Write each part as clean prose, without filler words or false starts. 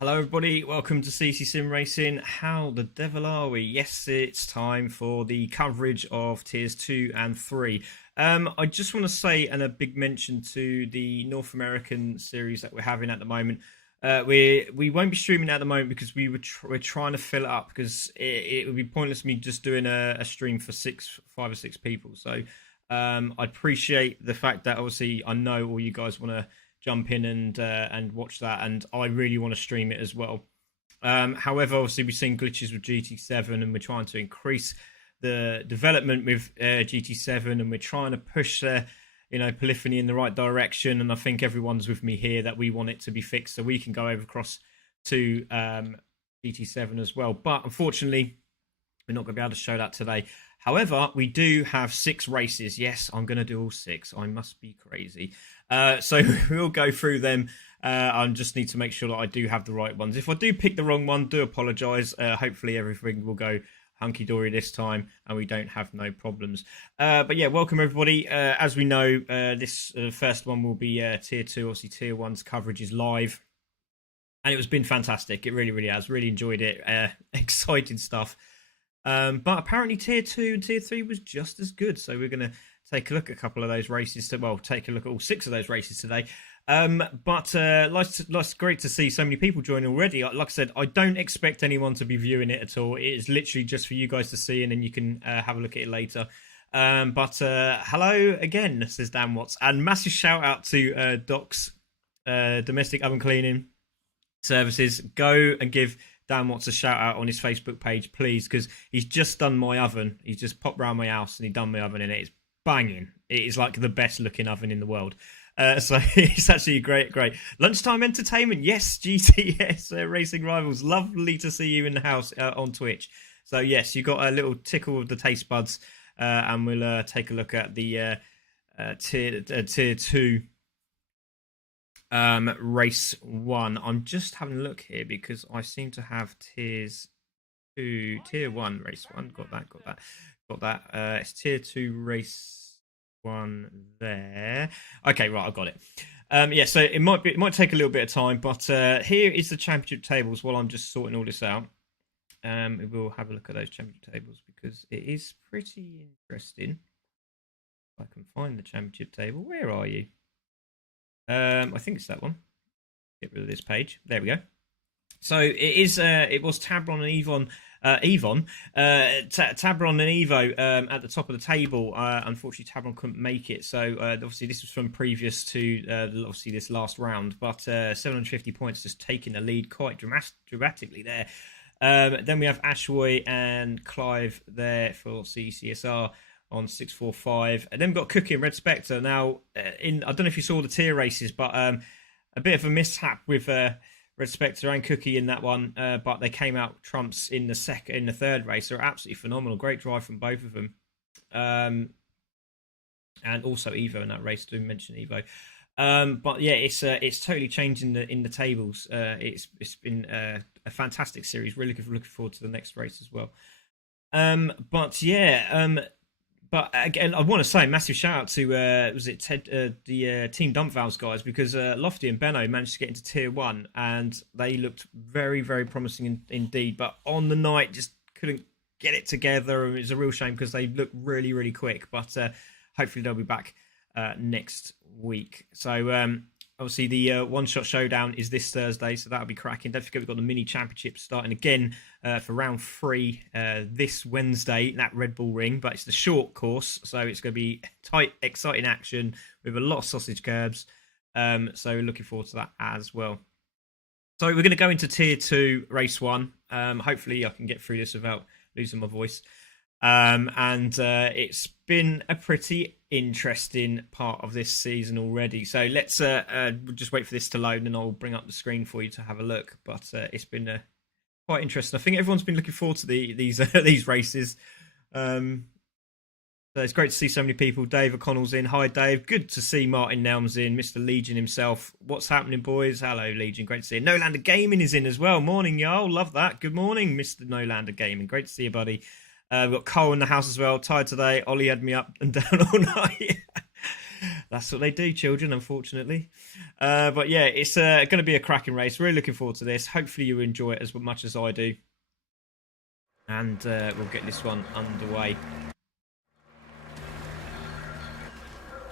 Hello everybody, welcome to CC Sim Racing. How the devil are we? Yes, it's time for the coverage of Tiers 2 and 3. I just want to say a big mention to the North American series that we're having at the moment. We won't be streaming at the moment because we're trying to fill it up because it would be pointless me just doing a stream for 5 or 6 people. So I appreciate the fact that obviously I know all you guys want to jump in and watch that, and I really want to stream it as well. However, obviously we've seen glitches with GT7, and we're trying to increase the development with GT7, and we're trying to push polyphony in the right direction. And I think everyone's with me here that we want it to be fixed so we can go over across to GT7 as well. But unfortunately, we're not going to be able to show that today. However, we do have 6 races. Yes, I'm going to do all 6. I must be crazy. So we'll go through them. I just need to make sure that I do have the right ones. If I do pick the wrong one, do apologise. Hopefully everything will go hunky-dory this time and we don't have no problems. But yeah, welcome everybody. As we know, this first one will be Tier 2. Obviously, Tier 1's coverage is live. And it has been fantastic. It really, really has. Really enjoyed it. Exciting stuff. But apparently Tier 2 and Tier 3 was just as good. So we're going to take a look at a couple of those races. Take a look at all 6 of those races today. It's great to see so many people join already. Like I said, I don't expect anyone to be viewing it at all. It is literally just for you guys to see, and then you can have a look at it later. Hello again, says Dan Watts. And massive shout out to Doc's Domestic Oven Cleaning Services. Go and give Dan Watts a shout out on his Facebook page, please, because he's just done my oven. He's just popped round my house and he done my oven, and it's banging. It is like the best looking oven in the world. So it's actually great. Lunchtime entertainment. Yes, GTS Racing Rivals. Lovely to see you in the house on Twitch. So yes, you got a little tickle of the taste buds, and we'll take a look at the tier 2 race 1. I'm just having a look here because I seem to have tier 1 race 1. Got that. It's tier 2 race 1 there. Okay, right, I've got it. Yeah, so it might take a little bit of time, but here is the championship tables while I'm just sorting all this out. We will have a look at those championship tables because it is pretty interesting. If I can find the championship table. Where are you? I think it's that one. Get rid of this page. There we go. So it was Tabron and Tabron and Evo at the top of the table. Unfortunately, Tabron couldn't make it. So obviously this was from previous to obviously this last round. But 750 points, just taking the lead quite dramatically there. Then we have Ashwoy and Clive there for CCSR on 645, and then we've got Cookie and Red Spectre. Now, I don't know if you saw the tier races, but a bit of a mishap with Red Spectre and Cookie in that one, but they came out trumps in the third race. They're absolutely phenomenal. Great drive from both of them, and also Evo in that race. Didn't mention Evo, but yeah, it's totally changing in the tables. It's been a fantastic series. Really looking forward to the next race as well. But again, I want to say massive shout out to the Team Dump Valves guys, because Lofty and Benno managed to get into tier 1 and they looked very, very promising indeed. But on the night, just couldn't get it together. It was a real shame because they looked really, really quick. But hopefully they'll be back next week. So obviously the one-shot showdown is this Thursday, so that'll be cracking. Don't forget we've got the mini championship starting again for round 3 this Wednesday, that Red Bull Ring, but it's the short course, so it's going to be tight, exciting action with a lot of sausage curbs. So looking forward to that as well. So we're going to go into tier 2 race 1. Hopefully I can get through this without losing my voice. It's been a pretty interesting part of this season already. So let's just wait for this to load, and I'll bring up the screen for you to have a look. But it's been quite interesting. I think everyone's been looking forward to these races. So it's great to see so many people. Dave O'Connell's in. Hi, Dave. Good to see Martin Nelms in. Mr. Legion himself. What's happening, boys? Hello, Legion. Great to see you. Nolander Gaming is in as well. Morning, y'all. Love that. Good morning, Mr. Nolander Gaming. Great to see you, buddy. We've got Cole in the house as well. Tired today. Ollie had me up and down all night. That's what they do, children, unfortunately. But yeah, it's going to be a cracking race. Really looking forward to this. Hopefully you enjoy it as much as I do. And we'll get this one underway.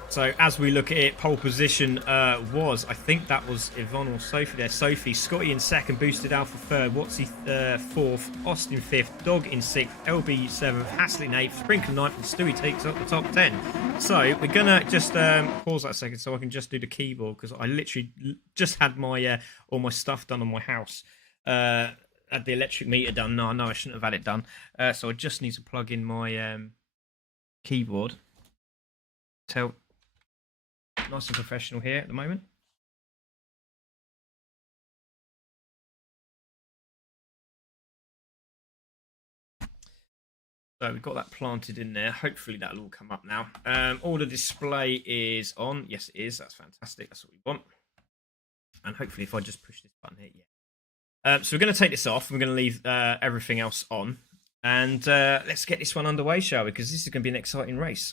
So as we look at it, pole position I think that was Yvonne or Sophie there. Sophie, Scotty in second, Boosted Alpha third, Watsy fourth, Austin fifth, Dog in sixth, LB seventh, Haslett in eighth, Sprinkler ninth, and Stewie takes up the top 10. So we're gonna just pause that a second so I can just do the keyboard, because I literally just had my all my stuff done on my house. Had the electric meter done. No, I shouldn't have had it done. So I just need to plug in my keyboard. Nice and professional here at the moment. So we've got that planted in there. Hopefully that'll all come up now. All the display is on. Yes, it is. That's fantastic. That's what we want. And hopefully if I just push this button here, yeah. So we're going to take this off. We're going to leave everything else on. And let's get this one underway, shall we? Because this is going to be an exciting race.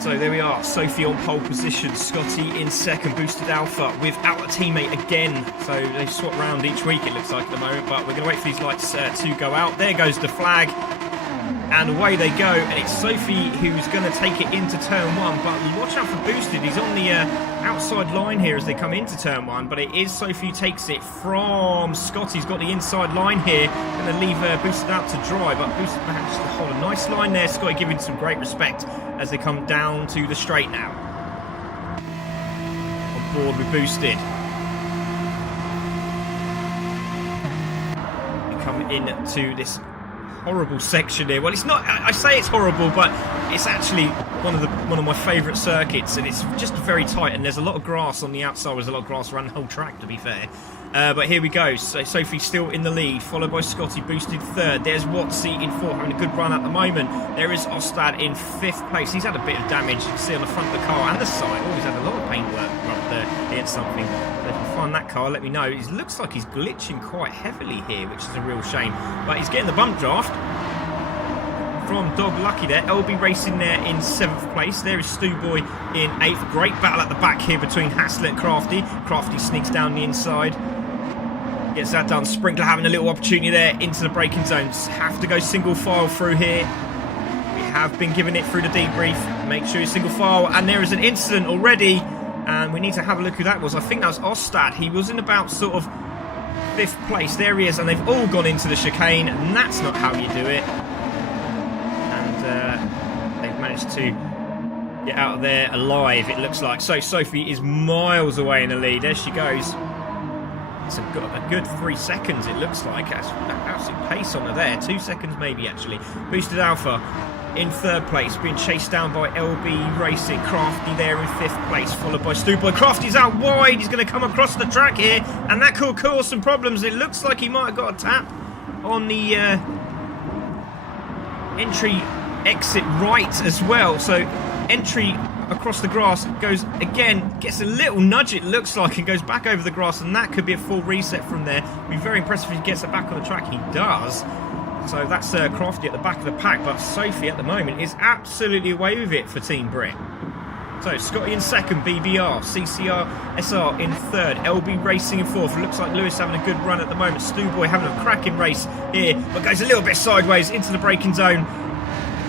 So there we are, Sophie on pole position, Scotty in second, Boosted Alpha without a teammate again. So they swap around each week, it looks like, at the moment, but we're going to wait for these lights to go out. There goes the flag, and away they go. And it's Sophie who's going to take it into turn one, but watch out for Boosted. He's on the outside line here as they come into turn one, but it is Sophie who takes it from Scotty's got the inside line here. Going to leave Boosted out to dry, but Boosted manages to hold a nice line there. Scotty giving some great respect as they come down to the straight now. On board with Boosted. We come into this horrible section here. Well, it's not. I say it's horrible, but it's actually one of my favourite circuits, and it's just very tight. And there's a lot of grass on the outside. There's a lot of grass around the whole track, to be fair. But here we go. So Sophie still in the lead, followed by Scotty, Boosted third. There's Watsy in fourth, having a good run at the moment. There is Ostad in fifth place. He's had a bit of damage, you can see on the front of the car and the side. Oh, he's had a lot of paintwork up there against something. So if you find that car, let me know. It looks like he's glitching quite heavily here, which is a real shame. But he's getting the bump draft from Dog Lucky there. LB Racing there in 7th place. There is Stu Boy in 8th. Great battle at the back here between Haslett and Crafty. Crafty sneaks down the inside. Gets that done. Sprinkler having a little opportunity there into the braking zones. Have to go single file through here. We have been given it through the debrief. Make sure you're single file. And there is an incident already. And we need to have a look who that was. I think that was Ostad. He was in about sort of 5th place. There he is. And they've all gone into the chicane. And that's not how you do it. And they've managed to get out of there alive, it looks like. So Sophie is miles away in the lead. There she goes. It's a good 3 seconds, it looks like. That's absolute pace on her there. 2 seconds maybe, actually. Boosted Alpha in 3rd place, being chased down by LB Racing. Crafty there in 5th place, followed by Stu Boy. Crafty's out wide. He's going to come across the track here, and that could cause some problems. It looks like he might have got a tap on the entry exit right as well. So entry across the grass goes again, gets a little nudge it looks like, and goes back over the grass, and that could be a full reset from there. Be very impressive if he gets it back on the track. He does. So that's Crafty at the back of the pack, but Sophie at the moment is absolutely away with it for Team Brit. So Scotty in 2nd, BBR, CCR, SR in 3rd, LB Racing in 4th. Looks like Lewis having a good run at the moment. Stu Boy having a cracking race here, but goes a little bit sideways into the braking zone.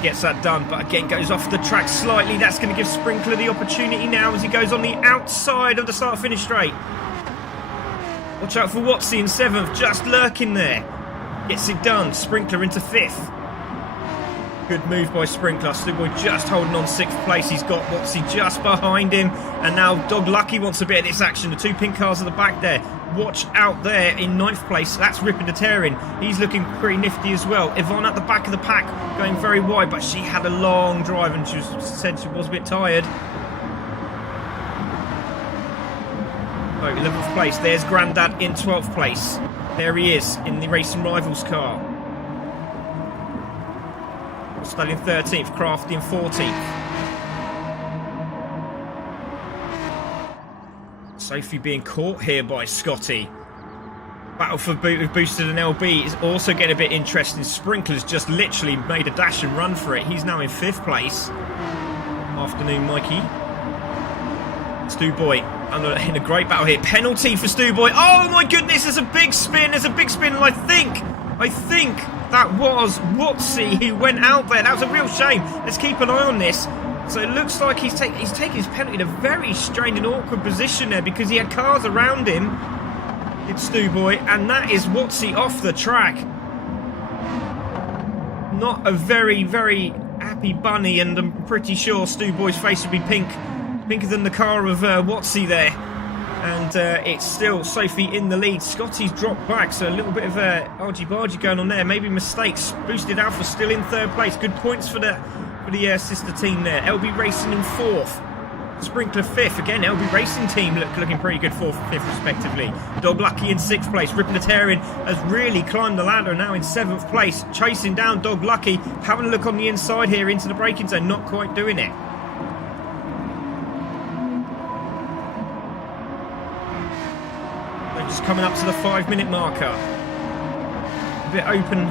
Gets that done, but again goes off the track slightly. That's going to give Sprinkler the opportunity now as he goes on the outside of the start-finish straight. Watch out for Watsy in 7th, just lurking there. Gets it done. Sprinkler into 5th. Good move by Sprinkler. Stewboy just holding on 6th place. He's got Watsy just behind him. And now Dog Lucky wants a bit of this action. The 2 pink cars at the back there. Watch out there in 9th place. That's ripping the tearing. He's looking pretty nifty as well. Yvonne at the back of the pack, going very wide, but she had a long drive and she said she was a bit tired. So 11th place. There's Grandad in 12th place. There he is in the Racing Rivals car. Ostad in 13th, Crafty in 14th. Sophie being caught here by Scotty. Battle for Boosted and LB is also getting a bit interesting. Sprinkler's just literally made a dash and run for it. He's now in 5th place. Afternoon, Mikey. Stu Boy in a great battle here. Penalty for Stu Boy. Oh my goodness, there's a big spin. There's a big spin, and I think that was Watsy who went out there. That was a real shame. Let's keep an eye on this. So it looks like he's taking his penalty in a very strange and awkward position there because he had cars around him. It's Stu Boy, and that is Watsy off the track. Not a very, very happy bunny, and I'm pretty sure Stu Boy's face would be pinker than the car of Watsy there. And it's still Sophie in the lead. Scotty's dropped back, so a little bit of argy-bargy going on there. Maybe mistakes. Boosted Alpha still in third place. Good points for the sister team there. LB Racing in fourth. Sprinkler fifth. Again, LB Racing team looking pretty good, fourth and fifth respectively. Dog Lucky in sixth place. Ripnotarian has really climbed the ladder, now in seventh place. Chasing down Dog Lucky. Having a look on the inside here into the braking zone. Not quite doing it. They're just coming up to the 5-minute marker. A bit open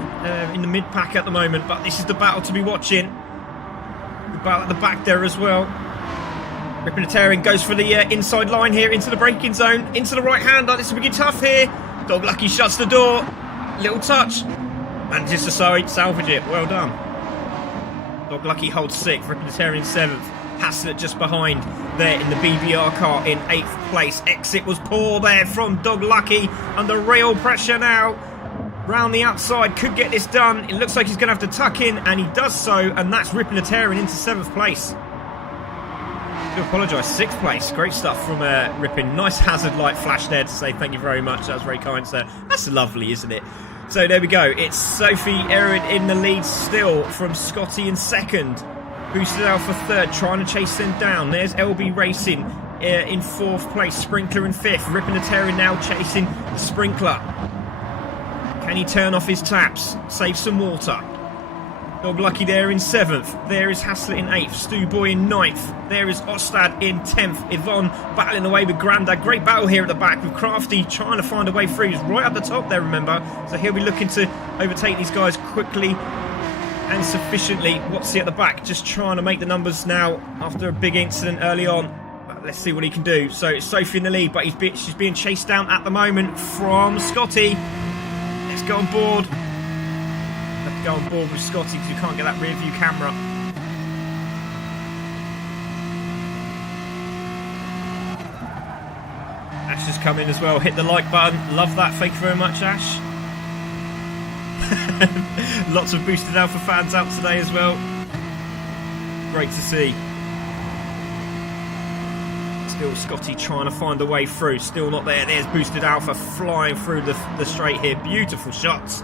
in the mid-pack at the moment, but this is the battle to be watching. The battle at the back there as well. Ripnotarian goes for the inside line here into the braking zone, into the right-hander. This will be tough here. Dog Lucky shuts the door. Little touch. Manages to salvage it. Well done. Dog Lucky holds sixth. Ripnotarian seventh. Haslett just behind there in the BBR car in eighth place. Exit was poor there from Dog Lucky. Under real pressure now. Round the outside. Could get this done. It looks like he's going to have to tuck in, and he does so. And that's Ripnotarian into seventh place. I do apologise, sixth place. Great stuff from Rippin. Nice hazard light flash there to say thank you very much. That was very kind, sir. That's lovely, isn't it? So there we go. It's Sophie Erin in the lead still from Scotty in second. Boosted out for third, trying to chase them down. There's LB Racing in fourth place. Sprinkler in fifth. Ripnotarian now chasing the Sprinkler. Can he turn off his taps? Save some water. Dog Lucky there in seventh. There is Haslett in eighth. Stu Boy in ninth. There is Ostad in 10th. Yvonne battling away with Grandad. Great battle here at the back with Crafty trying to find a way through. He's right up the top there, remember. So he'll be looking to overtake these guys quickly and sufficiently. Watsy at the back just trying to make the numbers now after a big incident early on. But let's see what he can do. So it's Sophie in the lead, but she's being chased down at the moment from Scotty. Let's go on board. Let's go on board with Scotty because you can't get that rear view camera. Ash has come in as well. Hit the like button. Love that. Thank you very much, Ash. Lots of Boosted Alpha fans out today as well. Great to see. Still Scotty trying to find a way through. Still not there. There's Boosted Alpha flying through the straight here. Beautiful shots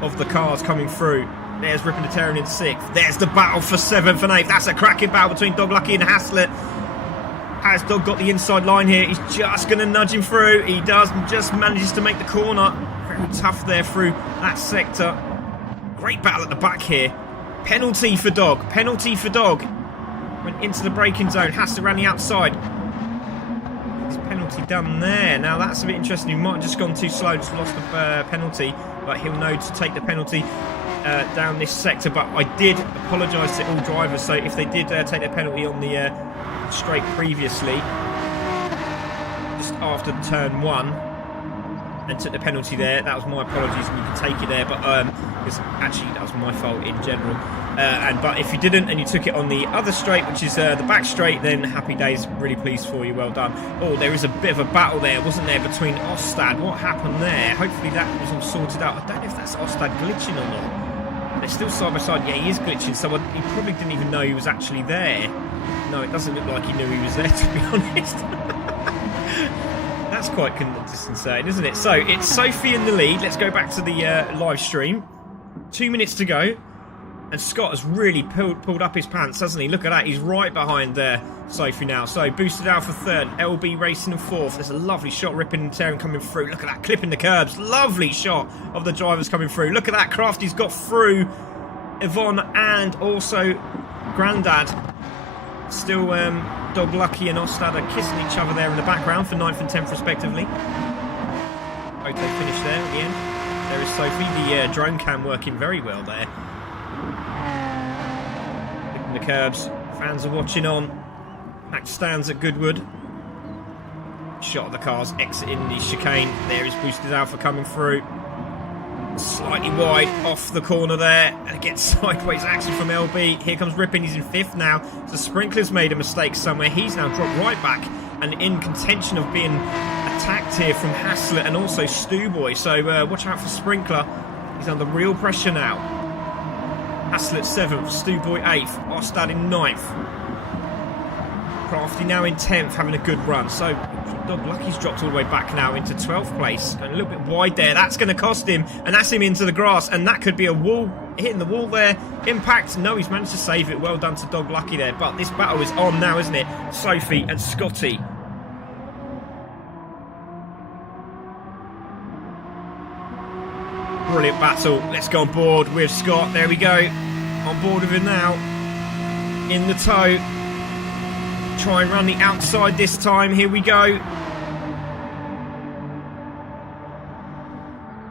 of the cars coming through. There's Ripnotarian in sixth. There's the battle for seventh and eighth. That's a cracking battle between Dog Lucky and Haslett. Has Dog got the inside line here? He's just going to nudge him through. He does, just manages to make the corner. Very tough there through that sector. Great battle at the back here. Penalty for Dog. Penalty for Dog. Went into the braking zone. Haslett around the outside. His penalty done there. Now that's a bit interesting. He might have just gone too slow, just lost the penalty. But he'll know to take the penalty down this sector. But I did apologise to all drivers. So if they did take their penalty on the straight previously, just after turn one, and took the penalty there, that was my apologies, and you can take it there. But because actually that was my fault in general. But if you didn't and you took it on the other straight, which is the back straight, then happy days. Really pleased for you. Well done. Oh, there is a bit of a battle there, wasn't there, between Ostad? What happened there? Hopefully that was all sorted out. I don't know if that's Ostad glitching or not. They're still side by side. Yeah, he is glitching. So he probably didn't even know he was actually there. No, it doesn't look like he knew he was there, to be honest. That's quite insane, isn't it? So it's Sophie in the lead. Let's go back to the live stream. 2 minutes to go. And Scott has really pulled up his pants, hasn't he? Look at that. He's right behind Sophie now. So Boosted Alpha third. LB Racing in fourth. There's a lovely shot. Ripnotarian coming through. Look at that. Clipping the curbs. Lovely shot of the drivers coming through. Look at that. Crafty's got through Yvonne and also Grandad. Still Dog Lucky and Ostad are kissing each other there in the background for 9th and 10th respectively. Photo finish there at the end. There is Sophie. The drone cam working very well there. The curbs, Fans are watching on. Max stands at Goodwood. Shot of the cars exiting the chicane. There is Boosted Alpha coming through. Slightly wide off the corner there, and it gets sideways actually from LB. Here comes Rippin, he's in 5th now. So Sprinkler's made a mistake somewhere. He's now dropped right back and in contention of being attacked here from Haslett and also Stewboy. So watch out for Sprinkler. He's under real pressure now. Haslett 7th, Stewboy 8th, Ostad in 9th. Crafty now in 10th, having a good run. So Dog Lucky's dropped all the way back now into 12th place. Going a little bit wide there. That's going to cost him. And that's him into the grass. And that could be a wall, hitting the wall there. Impact. No, he's managed to save it. Well done to Dog Lucky there. But this battle is on now, isn't it? Sophie and Scotty. Brilliant battle. Let's go on board with Scott. There we go. On board with him now. In the tow. Try and run the outside this time. Here we go.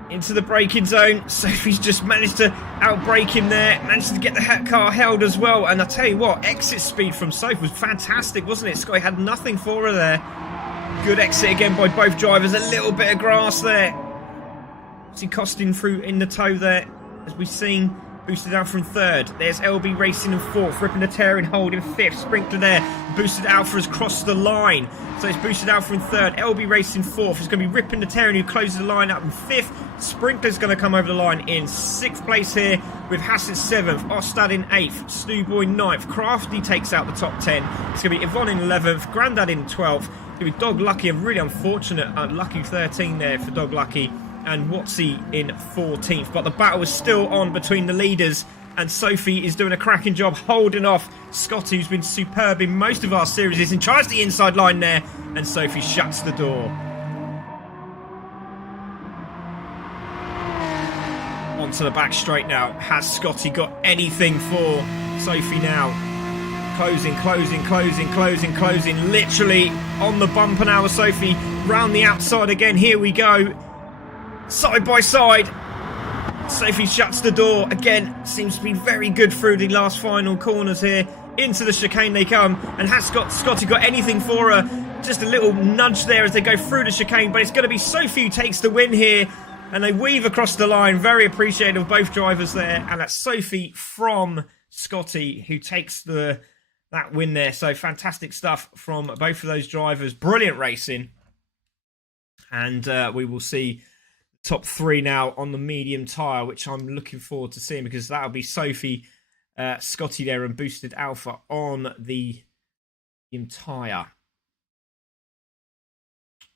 Into the braking zone. Sophie's just managed to outbrake him there. Managed to get the car held as well. And I tell you what, exit speed from Sophie was fantastic, wasn't it? Scotty had nothing for her there. Good exit again by both drivers. A little bit of grass there. See Costin through in the tow there, as we've seen. Boosted Alpha in 3rd. There's LB Racing in 4th. Ripping the Tear in hold in 5th. Sprinkler there. Boosted Alpha has crossed the line. So it's Boosted Alpha in 3rd. LB Racing 4th. It's going to be Ripping the Tear who closes the line up in 5th. Sprinkler's going to come over the line in 6th place here with Hassett 7th. Ostad in 8th. Stewboy 9th. Crafty takes out the top 10. It's going to be Yvonne in 11th. Grandad in 12th. It's going to be Dog Lucky. A really unfortunate unlucky 13 there for Dog Lucky. And Watsy in 14th. But the battle is still on between the leaders, and Sophie is doing a cracking job holding off Scotty, who's been superb in most of our series, and tries the inside line there, and Sophie shuts the door. Onto the back straight now. Has Scotty got anything for Sophie now? Closing, closing, closing, closing, closing. Literally on the bumper now with Sophie. Round the outside again. Here we go. Side by side. Sophie shuts the door. Again, seems to be very good through the last final corners here. Into the chicane they come. And has Scotty got anything for her? Just a little nudge there as they go through the chicane. But it's going to be Sophie who takes the win here. And they weave across the line. Very appreciative of both drivers there. And that's Sophie from Scotty who takes that win there. So fantastic stuff from both of those drivers. Brilliant racing. And we will see top 3 now on the medium tyre, which I'm looking forward to seeing, because that'll be Sophie, Scotty there, and Boosted Alpha on the medium tyre.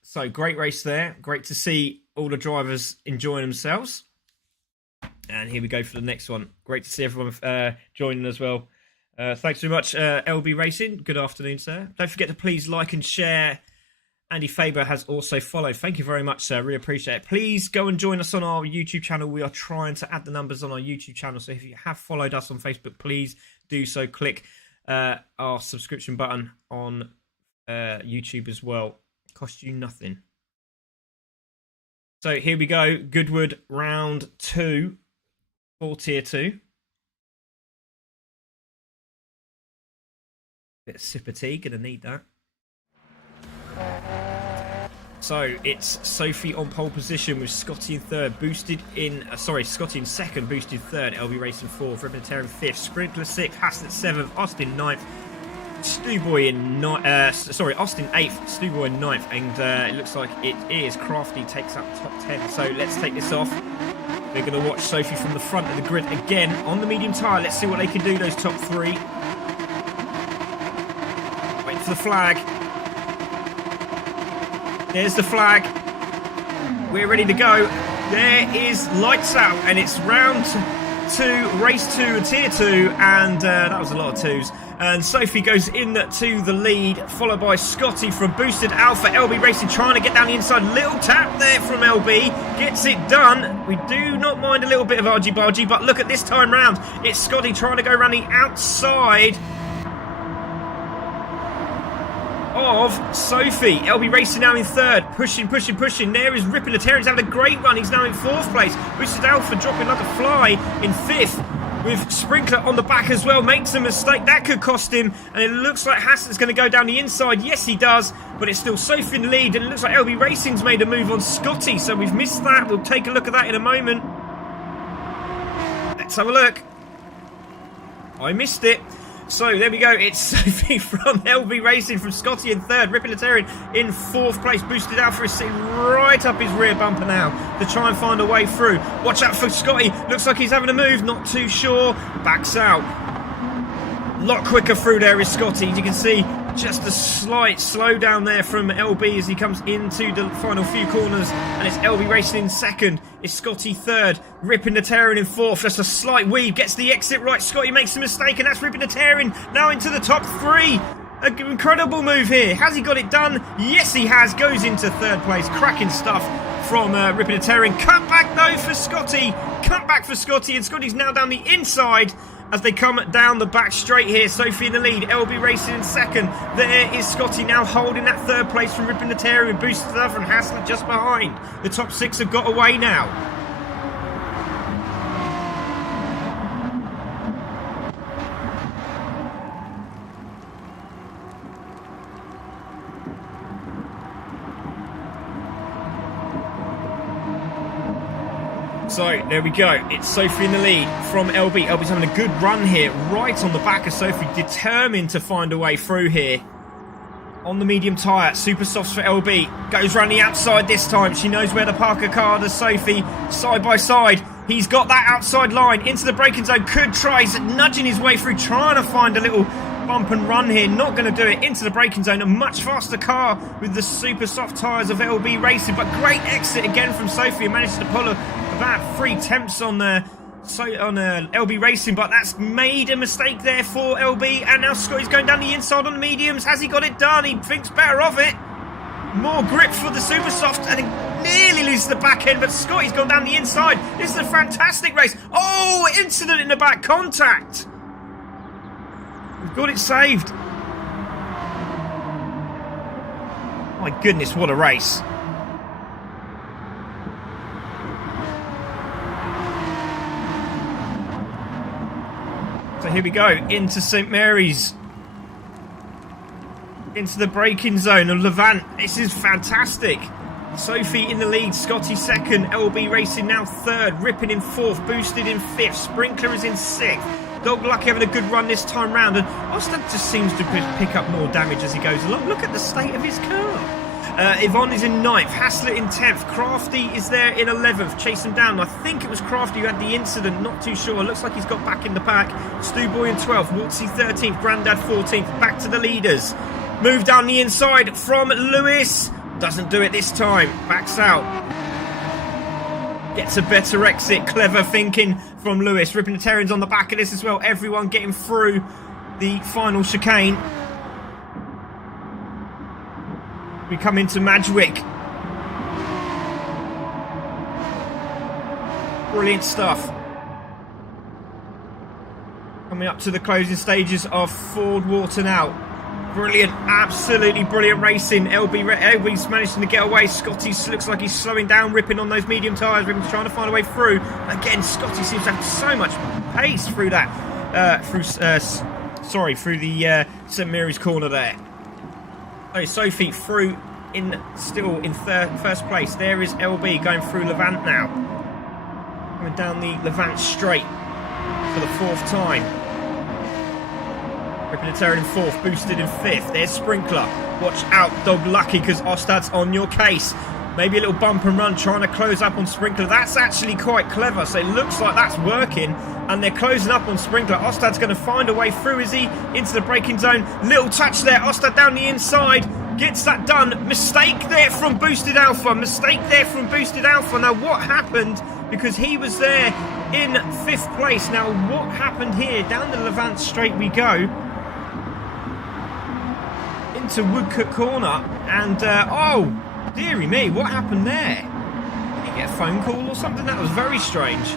So great race there. Great to see all the drivers enjoying themselves. And here we go for the next one. Great to see everyone joining as well. Thanks very much, LB Racing. Good afternoon, sir. Don't forget to please like and share. Andy Faber has also followed. Thank you very much, sir. Really appreciate it. Please go and join us on our YouTube channel. We are trying to add the numbers on our YouTube channel. So if you have followed us on Facebook, please do so. Click our subscription button on YouTube as well. Cost you nothing. So here we go. Goodwood round 2 for tier 2. Bit of sip of tea. Gonna need that. So it's Sophie on pole position with Scotty in 3rd, Scotty in 2nd, Boosted 3rd, LB Racing 4th, Ribbon in 5th, Sprinkler 6th, Haslett 7th, Austin 9th, Stewboy in Austin 8th, Stewboy in 9th, and it looks like it is Crafty takes up top 10. So let's take this off. We're going to watch Sophie from the front of the grid again on the medium tyre. Let's see what they can do, those top 3. Wait for the flag. There's the flag. We're ready to go. There is lights out, and it's round 2, race 2, tier 2, and that was a lot of 2s. And Sophie goes in to the lead, followed by Scotty from Boosted Alpha. LB Racing trying to get down the inside. Little tap there from LB. Gets it done. We do not mind a little bit of argy-bargy, but look at this time round. It's Scotty trying to go around the outside of Sophie. LB Racing now in 3rd. Pushing, pushing, pushing. There is Ripping the Tear. He's having a great run. He's now in 4th place. Boosted Alpha dropping like a fly in 5th. with Sprinkler on the back as well. Makes a mistake. That could cost him. And it looks like Haslett's going to go down the inside. Yes, he does. But it's still Sophie in the lead. And it looks like LB Racing's made a move on Scotty. So we've missed that. We'll take a look at that in a moment. Let's have a look. I missed it. So there we go, it's Sophie from LB Racing, from Scotty in third, Ripinatarian in fourth place. Boosted Alpha is sitting right up his rear bumper now to try and find a way through. Watch out for Scotty, looks like he's having a move, not too sure, backs out. A lot quicker through there is Scotty, as you can see, just a slight slowdown there from LB as he comes into the final few corners, and it's LB Racing in second, it's Scotty third, Ripinatarian in fourth, just a slight weave, gets the exit right, Scotty makes a mistake, and that's Ripinatarian now into the top three. An incredible move here, has he got it done? Yes he has, goes into third place, cracking stuff from Ripinatarian. Cut back though for Scotty, and Scotty's now down the inside as they come down the back straight here. Sophie in the lead, LB Racing in second. There is Scotty now holding that third place from Ripinatarian, boosted up from Haslett just behind. The top six have got away now. So, there we go. It's Sophie in the lead from LB. LB's having a good run here, right on the back of Sophie, determined to find a way through here. On the medium tyre, super softs for LB. Goes round the outside this time. She knows where to park her car. Does Sophie, side by side. He's got that outside line into the braking zone. Could try, he's nudging his way through, trying to find a little bump and run here. Not going to do it. Into the braking zone. A much faster car with the super soft tyres of LB Racing. But great exit again from Sophie. Managed to pull about 3 attempts on LB Racing, but that's made a mistake there for LB, and now Scotty's going down the inside on the mediums. Has he got it done? He thinks better of it. More grip for the super soft, and he nearly loses the back end, but Scotty's gone down the inside. This is a fantastic race. Oh, incident in the back, contact. We've got it saved. My goodness, what a race. So here we go, into St Mary's, into the braking zone of Levant. This is fantastic. Sophie in the lead, Scotty second, LB Racing now third, Rippin in fourth, Boosted in fifth, Sprinkler is in sixth. Dog Lucky having a good run this time round, and Austin just seems to pick up more damage as he goes along. Look at the state of his car. Yvonne is in 9th, Haslett in 10th, Crafty is there in 11th, chase him down. I think it was Crafty who had the incident, not too sure. Looks like he's got back in the pack. Stu Boy in 12th, Waltzy 13th, Grandad 14th, back to the leaders. Move down the inside from Lewis. Doesn't do it this time, backs out. Gets a better exit, clever thinking from Lewis. Ripinatarian's on the back of this as well. Everyone getting through the final chicane. We come into Madgwick. Brilliant stuff. Coming up to the closing stages of Ford Water now. Brilliant, absolutely brilliant racing. LB's managing to get away. Scotty looks like he's slowing down, ripping on those medium tyres. Ripping's trying to find a way through. Again, Scotty seems to have so much pace through that. Through the St Mary's corner there. So Sophie through still in first place. There is LB going through Levant now. Coming down the Levant straight for the 4th time. Ripinatarian in 4th, Boosted in 5th. There's Sprinkler. Watch out, Dog Lucky, because Ostad's on your case. Maybe a little bump and run trying to close up on Sprinkler. That's actually quite clever, so it looks like that's working. And they're closing up on Sprinkler. Ostad's going to find a way through, is he? Into the braking zone. Little touch there. Ostad down the inside. Gets that done. Mistake there from Boosted Alpha. Now, what happened? Because he was there in 5th place. Now, what happened here? Down the Levant straight we go. Into Woodcote Corner. And, oh, dearie me, what happened there? Did he get a phone call or something? That was very strange.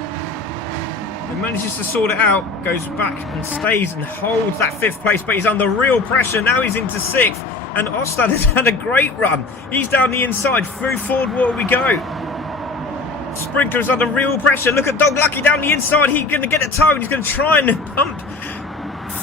He manages to sort it out, goes back and stays and holds that 5th place, but he's under real pressure. Now he's into 6th, and Ostad has had a great run. He's down the inside, through Ford Water we go. Sprinkler's under real pressure. Look at Dog Lucky down the inside. He's going to get a toe and he's going to try and pump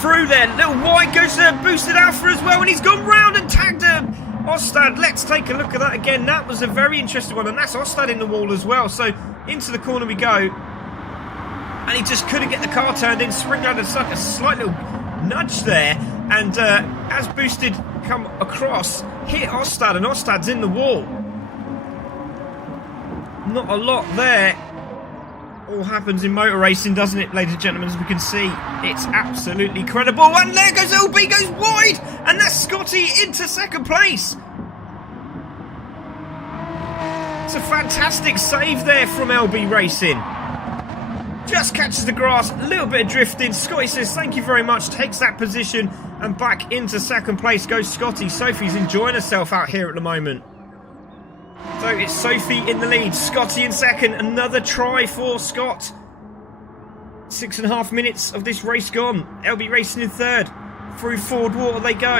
through there. Little White goes to Boosted Alpha as well, and he's gone round and tagged Ostad. Let's take a look at that again. That was a very interesting one, and that's Ostad in the wall as well. So into the corner we go, and he just couldn't get the car turned in. Sprinkler had a slight little nudge there, and as Boosted come across, hit Ostad, and Ostad's in the wall. Not a lot there. All happens in motor racing, doesn't it, ladies and gentlemen? As we can see, it's absolutely credible. And there goes LB, goes wide, and that's Scotty into second place. It's a fantastic save there from LB Racing. Just catches the grass, a little bit of drifting. Scotty says thank you very much, takes that position, and back into second place goes Scotty. Sophie's enjoying herself out here at the moment. So it's Sophie in the lead, Scotty in second. Another try for Scott. 6.5 minutes of this race gone. LB Racing in third. Through Ford Water they go.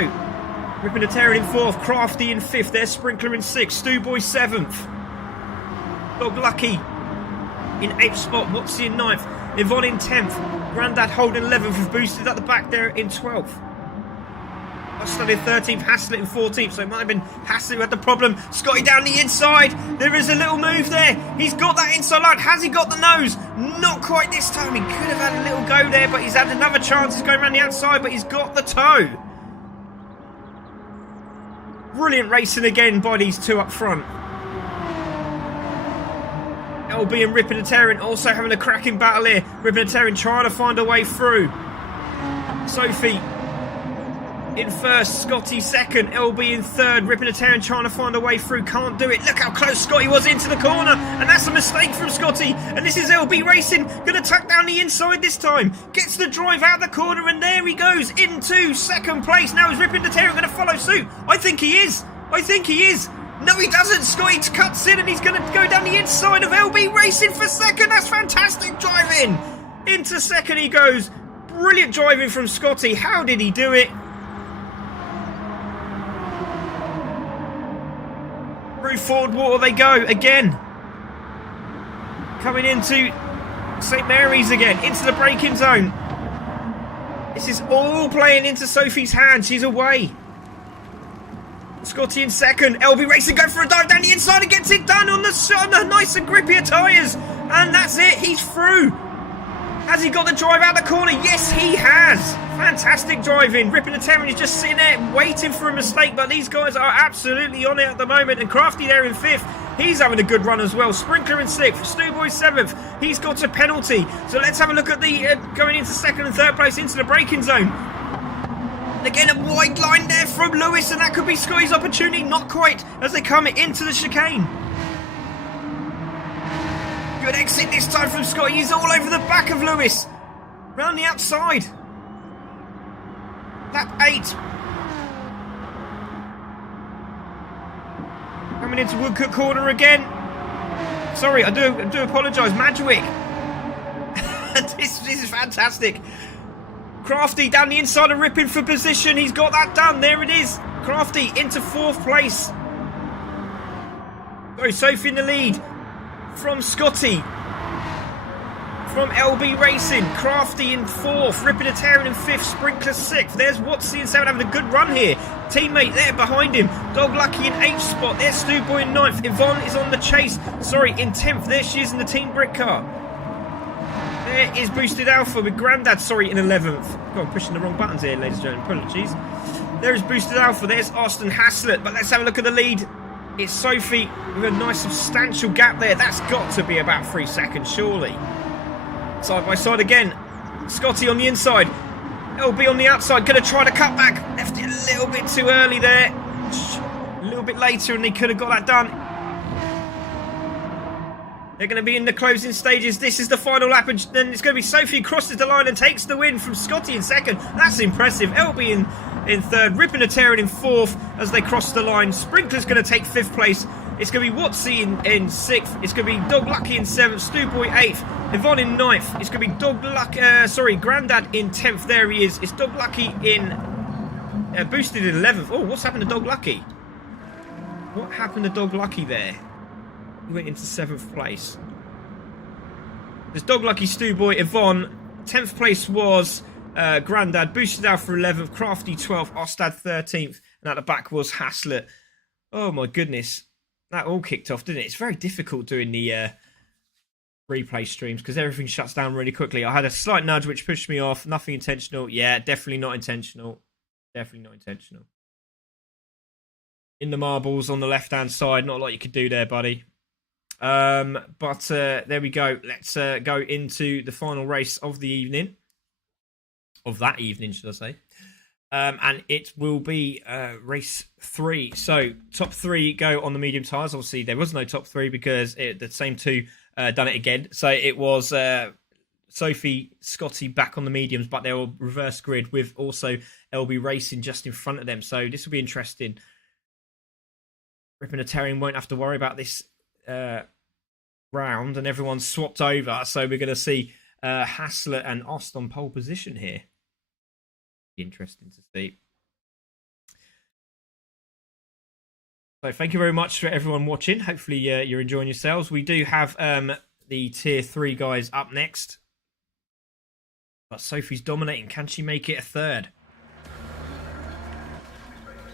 Ripping a tearing in fourth. Crafty in fifth. There's Sprinkler in sixth. Stewboy seventh. Dog Lucky in eighth spot. Watsy in ninth. Yvonne in 10th. Grandad holding 11th. With Boosted at the back there in 12th. Ostad in 13th, Haslett in 14th, so it might have been Haslett who had the problem. Scotty down the inside, there is a little move there. He's got that inside line. Has he got the nose? Not quite this time. He could have had a little go there, but he's had another chance. He's going around the outside, but he's got the toe. Brilliant racing again by these two up front. LB and Ripping and Tearing also having a cracking battle here. Ripping and Tearing trying to find a way through. Sophie in first, Scotty second, LB in third, Ripping a Tearing trying to find a way through, can't do it. Look how close Scotty was into the corner, and that's a mistake from Scotty. And this is LB Racing, going to tuck down the inside this time. Gets the drive out the corner, and there he goes into second place. Now is Ripping a Tearing going to follow suit? I think he is. No, he doesn't. Scotty cuts in, and he's going to go down the inside of LB Racing for second. That's fantastic driving. Into second he goes. Brilliant driving from Scotty. How did he do it? Through Ford Water they go again. Coming into St Mary's again, into the braking zone. This is all playing into Sophie's hand. She's away. Scotty in second. LB Racing go for a dive down the inside and gets it done on the nice and grippier tyres. And that's it. He's through. Has he got the drive out the corner? Yes, he has. Fantastic driving. Ripping the Tearing is just sitting there waiting for a mistake, but these guys are absolutely on it at the moment. And Crafty there in fifth. He's having a good run as well. Sprinkler in sixth. Stewboy seventh. He's got a penalty. So let's have a look at the going into second and third place into the braking zone. And again, a wide line there from Lewis, and that could be Scotty's opportunity. Not quite as they come into the chicane. Good exit this time from Scotty. He's all over the back of Lewis. Round the outside. Lap 8. Coming into Woodcote Corner again. Sorry, I do apologise. Madgewick. This is fantastic. Crafty down the inside and Ripping for position. He's got that done. There it is. Crafty into fourth place. So Sophie in the lead. From Scotty, from LB Racing, Crafty in fourth, Ripping a Tearing in fifth, Sprinkler sixth. There's Watsy in seventh having a good run here. Teammate there behind him. Dog Lucky in eighth spot. There's Stewboy in ninth. Yvonne is on the chase. Sorry, in 10th. There she is in the Team Brick car. There is Boosted Alpha with Grandad, sorry, in 11th. God, I'm pushing the wrong buttons here, ladies and gentlemen. Apologies. There is Boosted Alpha. There's Austin Haslett. But let's have a look at the lead. It's Sophie with a nice substantial gap there. That's got to be about 3 seconds, surely. Side by side again. Scotty on the inside. LB on the outside. Going to try to cut back. Left it a little bit too early there. A little bit later and they could have got that done. They're going to be in the closing stages. This is the final lap, and then it's going to be Sophie who crosses the line and takes the win from Scotty in second. That's impressive. LB in third, Ripping a Tearing in fourth as they cross the line. Sprinkler's going to take fifth place. It's going to be Watsy in sixth. It's going to be Dog Lucky in seventh. Stewboy eighth. Yvonne in ninth. It's going to be Dog Lucky. Grandad in 10th. There he is. It's Dog Lucky in Boosted in 11th. Oh, what's happened to Dog Lucky? What happened to Dog Lucky there? He went into 7th place. There's Dog Lucky, Stu Boy, Yvonne. 10th place was Grandad, Boosted Alpha 11th, Crafty 12th, Ostad 13th, and at the back was Haslett. Oh my goodness. That all kicked off, didn't it? It's very difficult doing the replay streams because everything shuts down really quickly. I had a slight nudge which pushed me off. Nothing intentional. Yeah, definitely not intentional. Definitely not intentional. In the marbles on the left-hand side. Not a lot you could do there, buddy. But there we go. Let's go into the final race of the evening. Of that evening, should I say. And it will be race 3. So top 3 go on the medium tyres. Obviously, there was no top 3 because the same two done it again. So it was Sophie, Scotty back on the mediums, but they were reverse grid with also LB Racing just in front of them. So this will be interesting. Ripinatarian won't have to worry about this round, and everyone's swapped over. So we're going to see Haslett and Ost on pole position here. Interesting to see. So thank you very much for everyone watching. Hopefully you're enjoying yourselves. We do have the tier 3 guys up next, but Sophie's dominating. Can she make it a third?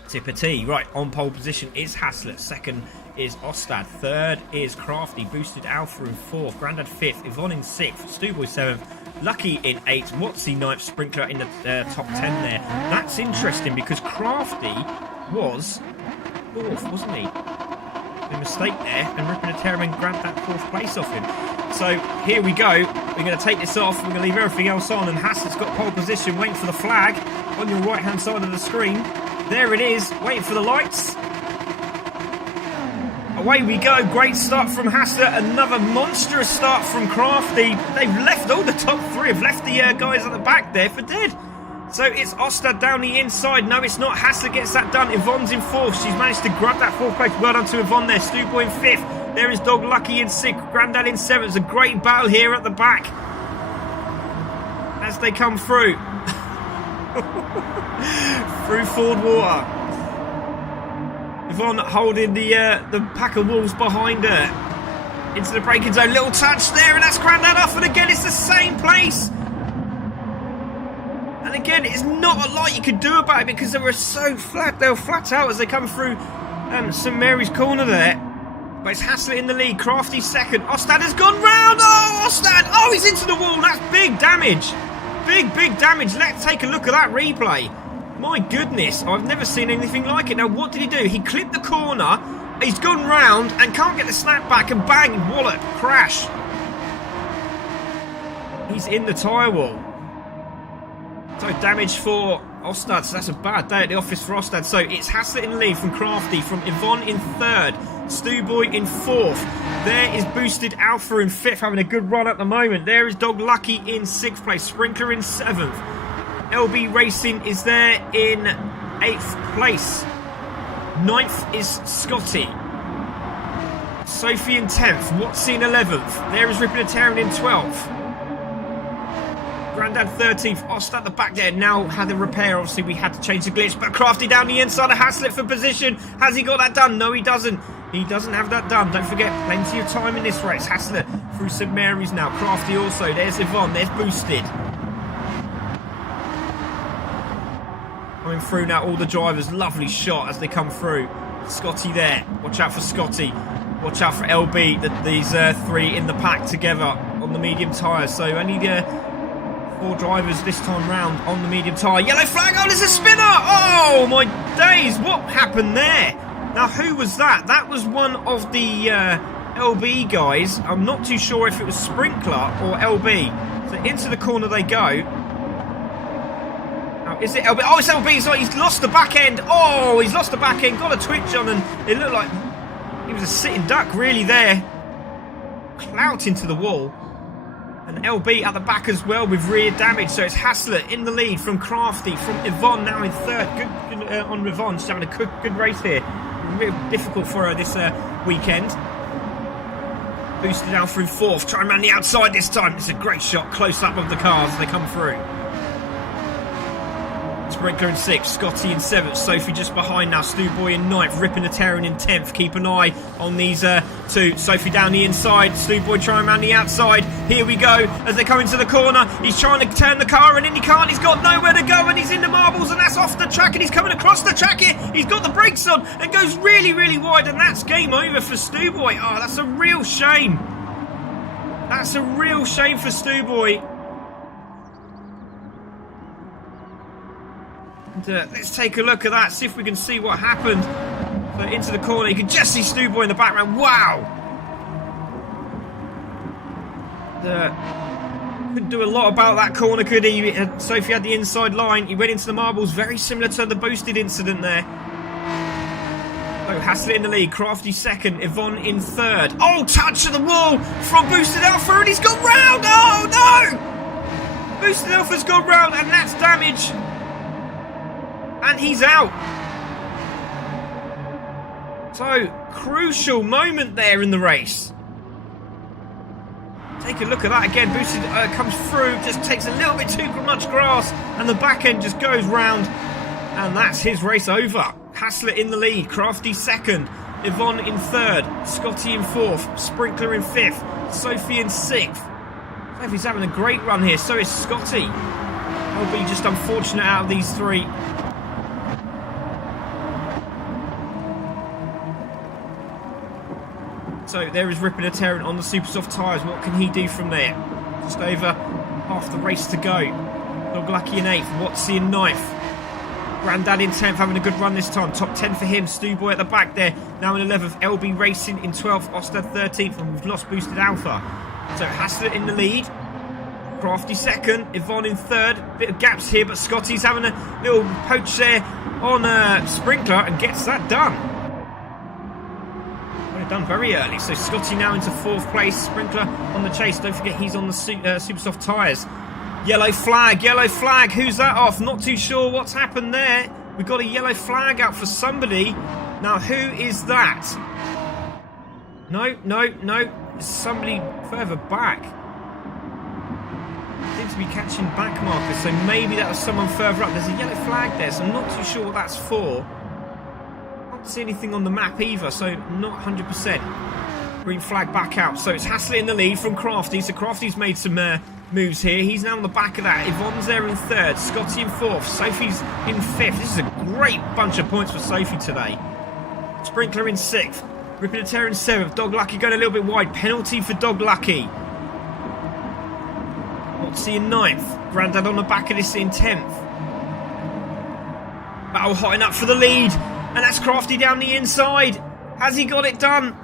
Tipper T. Right, on pole position is Haslett. Second is Ostad. Third is Crafty. Boosted Alpha in 4th. Grandad 5th. Yvonne in 6th. Stewboy 7th. Lucky in 8th. Watsy 9th. Sprinkler in the top 10 there. That's interesting because Crafty was 4th, wasn't he? A mistake there, and Ripinatarian grabbed that 4th place off him. So here we go. We're going to take this off. We're going to leave everything else on, and Haslett's got pole position, waiting for the flag on your right-hand side of the screen. There it is, waiting for the lights. Away we go. Great start from Haslett. Another monstrous start from Crafty. They've left all the top 3. Have left the guys at the back there for dead. So it's Ostad down the inside. No, it's not. Haslett gets that done. Yvonne's in 4th. She's managed to grab that 4th place. Well done to Yvonne there. Stewboy in 5th. There is Dog Lucky in 6th. Grandad in 7th. It's a great battle here at the back as they come through. Through Ford Water. Yvonne holding the pack of wolves behind her. Into the braking zone. Little touch there, and that's Grandad off. And again, it's the same place. And again, it's not a lot you could do about it because they were so flat. They were flat out as they come through St Mary's corner there. But it's Haslett in the lead. Crafty second. Ostad has gone round. Oh, Ostad. Oh, he's into the wall. That's big damage. Big damage. Let's take a look at that replay. My goodness, I've never seen anything like it. Now, what did he do? He clipped the corner, he's gone round and can't get the snap back, and bang, wallet, crash. He's in the tyre wall. So damage for Ostad, so that's a bad day at the office for Ostad. So it's Haslett in the lead from Crafty, from Yvonne in 3rd, Stewboy in 4th. There is Boosted Alpha in 5th, having a good run at the moment. There is Dog Lucky in 6th place, Sprinkler in 7th. LB Racing is there in 8th place. 9th is Scotty. Sophie in 10th. Watsy in 11th. There is Ripinatarian in 12th. Grandad 13th. Ost at the back there. Now had a repair. Obviously, we had to change the glitch. But Crafty down the inside of Haslett for position. Has he got that done? No, he doesn't. He doesn't have that done. Don't forget, plenty of time in this race. Haslett through St Mary's now. Crafty also. There's Yvonne. There's Boosted. Coming through now, all the drivers. Lovely shot as they come through. Scotty there. Watch out for Scotty. Watch out for LB. These 3 in the pack together on the medium tyres. So only 4 drivers this time round on the medium tyre. Yellow flag. Oh, there's a spinner. Oh, my days. What happened there? Now, who was that? That was one of the LB guys. I'm not too sure if it was Sprinkler or LB. So into the corner they go. Is it LB? Oh, it's LB. He's lost the back end. Oh, he's lost the back end. Got a twitch on, and it looked like he was a sitting duck really there. Clout into the wall. And LB at the back as well with rear damage. So it's Haslett in the lead from Crafty, from Yvonne now in 3rd. Good on Yvonne. She's having a good race here. Real difficult for her this weekend. Boosted Alpha in 4th. Trying around the outside this time. It's a great shot. Close up of the cars as they come through. Sprinkler in 6th, Scotty in 7th, Sophie just behind now, Stu Boy in 9th, Ripping the Terran in 10th. Keep an eye on these two. Sophie down the inside, Stu Boy trying around the outside. Here we go as they come into the corner. He's trying to turn the car and in he can't. He's got nowhere to go and he's in the marbles and that's off the track and he's coming across the track here. He's got the brakes on and goes really, really wide and that's game over for Stu Boy. Oh, that's a real shame. That's a real shame for Stu Boy. And, let's take a look at that, see if we can see what happened. So into the corner, you can just see Stu Boy in the background. Wow! Couldn't do a lot about that corner, could he? Sophie had the inside line. He went into the marbles, very similar to the boosted incident there. Oh, Haslett in the lead, Crafty second, Yvonne in third. Oh, touch of the wall from Boosted Alpha and he's gone round! Oh, no! Boosted Alpha's gone round and that's damage. And he's out. So, crucial moment there in the race. Take a look at that again. Boosted comes through, just takes a little bit too much grass, and the back end just goes round. And that's his race over. Haslett in the lead, Crafty second, Yvonne in third, Scotty in fourth, Sprinkler in fifth, Sophie in sixth. Sophie's having a great run here, so is Scotty. Probably just unfortunate out of these three. So there is Ripping a Terran on the super soft tyres. What can he do from there? Just over half the race to go. Dog Lucky in 8th, Watsy in 9th. Grandad in 10th, having a good run this time. Top 10 for him. Stu Boy at the back there. Now in 11th, LB Racing in 12th. Ostad 13th, and we've lost Boosted Alpha. So Haslett in the lead. Crafty second. Yvonne in third. Bit of gaps here, but Scotty's having a little poach there on Sprinkler and gets that done. Done very early. So Scotty now into 4th place. Sprinkler on the chase. Don't forget he's on the super soft tyres. Yellow flag. Yellow flag. Who's that off? Not too sure what's happened there. We've got a yellow flag out for somebody. Now who is that? No. It's somebody further back. Seems to be catching back markers. So maybe that was someone further up. There's a yellow flag there. So I'm not too sure what that's for. See anything on the map either, so not 100%. Green flag back out, so it's Haslett in the lead from Crafty. So Crafty's made some moves here. He's now on the back of that. Yvonne's there in 3rd, Scotty in 4th, Sophie's in 5th. This is a great bunch of points for Sophie today. Sprinkler in 6th, Ripping a Terran in 7th. Dog Lucky going a little bit wide. Penalty for Dog Lucky. Watsy in 9th. Grandad on the back of this in 10th. Battle hotting up for the lead. And that's Crafty down the inside. Has he got it done?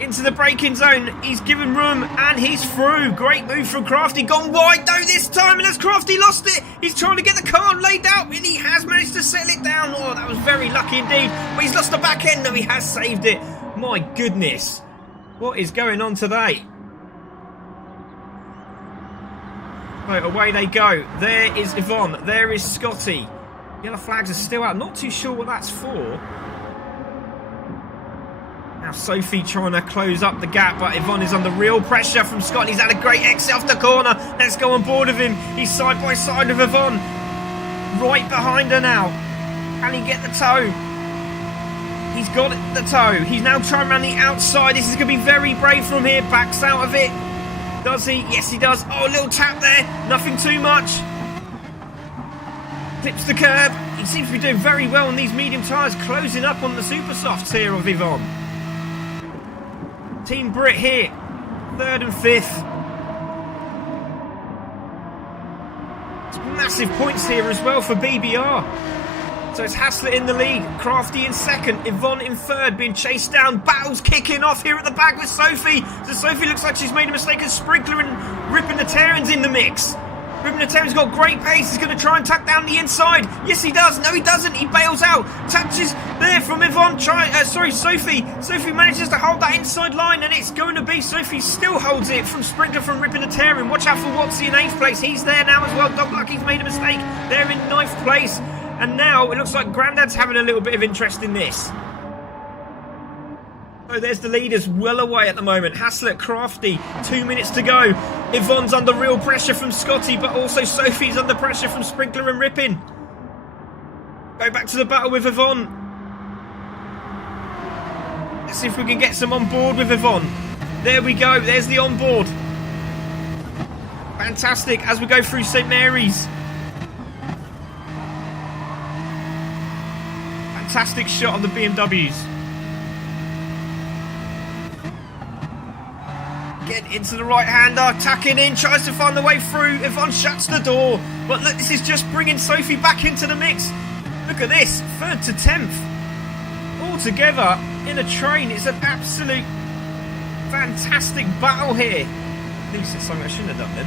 Into the braking zone. He's given room and he's through. Great move from Crafty. Gone wide though this time. And has Crafty lost it? He's trying to get the car laid out. And he has managed to settle it down. Oh, that was very lucky indeed. But he's lost the back end. No, he has saved it. My goodness. What is going on today? Right, away they go. There is Yvonne. There is Scotty. Yellow flags are still out. Not too sure what that's for. Now Sophie trying to close up the gap, but Yvonne is under real pressure from Scott. He's had a great exit off the corner. Let's go on board with him. He's side by side with Yvonne. Right behind her now. Can he get the toe? He's got the toe. He's now trying around the outside. This is going to be very brave from here. Backs out of it. Does he? Yes, he does. Oh, a little tap there. Nothing too much. Clips the curb. He seems to be doing very well on these medium tyres, closing up on the super softs here of Yvonne. Team Brit here, 3rd and 5th. It's massive points here as well for BBR. So it's Haslett in the lead, Crafty in 2nd, Yvonne in 3rd, being chased down. Battles kicking off here at the back with Sophie. So Sophie looks like she's made a mistake and Sprinkler and Ripping the Terrans in the mix. Ripping the Terran's got great pace. He's going to try and tuck down the inside. Yes, he does. No, he doesn't. He bails out. Touches there from Yvonne. Sophie. Sophie manages to hold that inside line, and it's going to be Sophie still holds it from Sprinkler from Ripping the Terran. Watch out for Watsy in 8th place. He's there now as well. Dog Lucky's made a mistake. They're in 9th place. And now it looks like Grandad's having a little bit of interest in this. So there's the leaders well away at the moment. Haslett, Crafty, 2 minutes to go. Yvonne's under real pressure from Scotty, but also Sophie's under pressure from Sprinkler and Rippin. Go back to the battle with Yvonne. Let's see if we can get some on board with Yvonne. There we go. There's the onboard. Fantastic as we go through St Mary's. Fantastic shot of the BMWs. Get into the right-hander, tacking in, tries to find the way through. Yvonne shuts the door. But look, this is just bringing Sophie back into the mix. Look at this, 3rd to 10th. All together in a train. It's an absolute fantastic battle here. I think it's something I shouldn't have done then.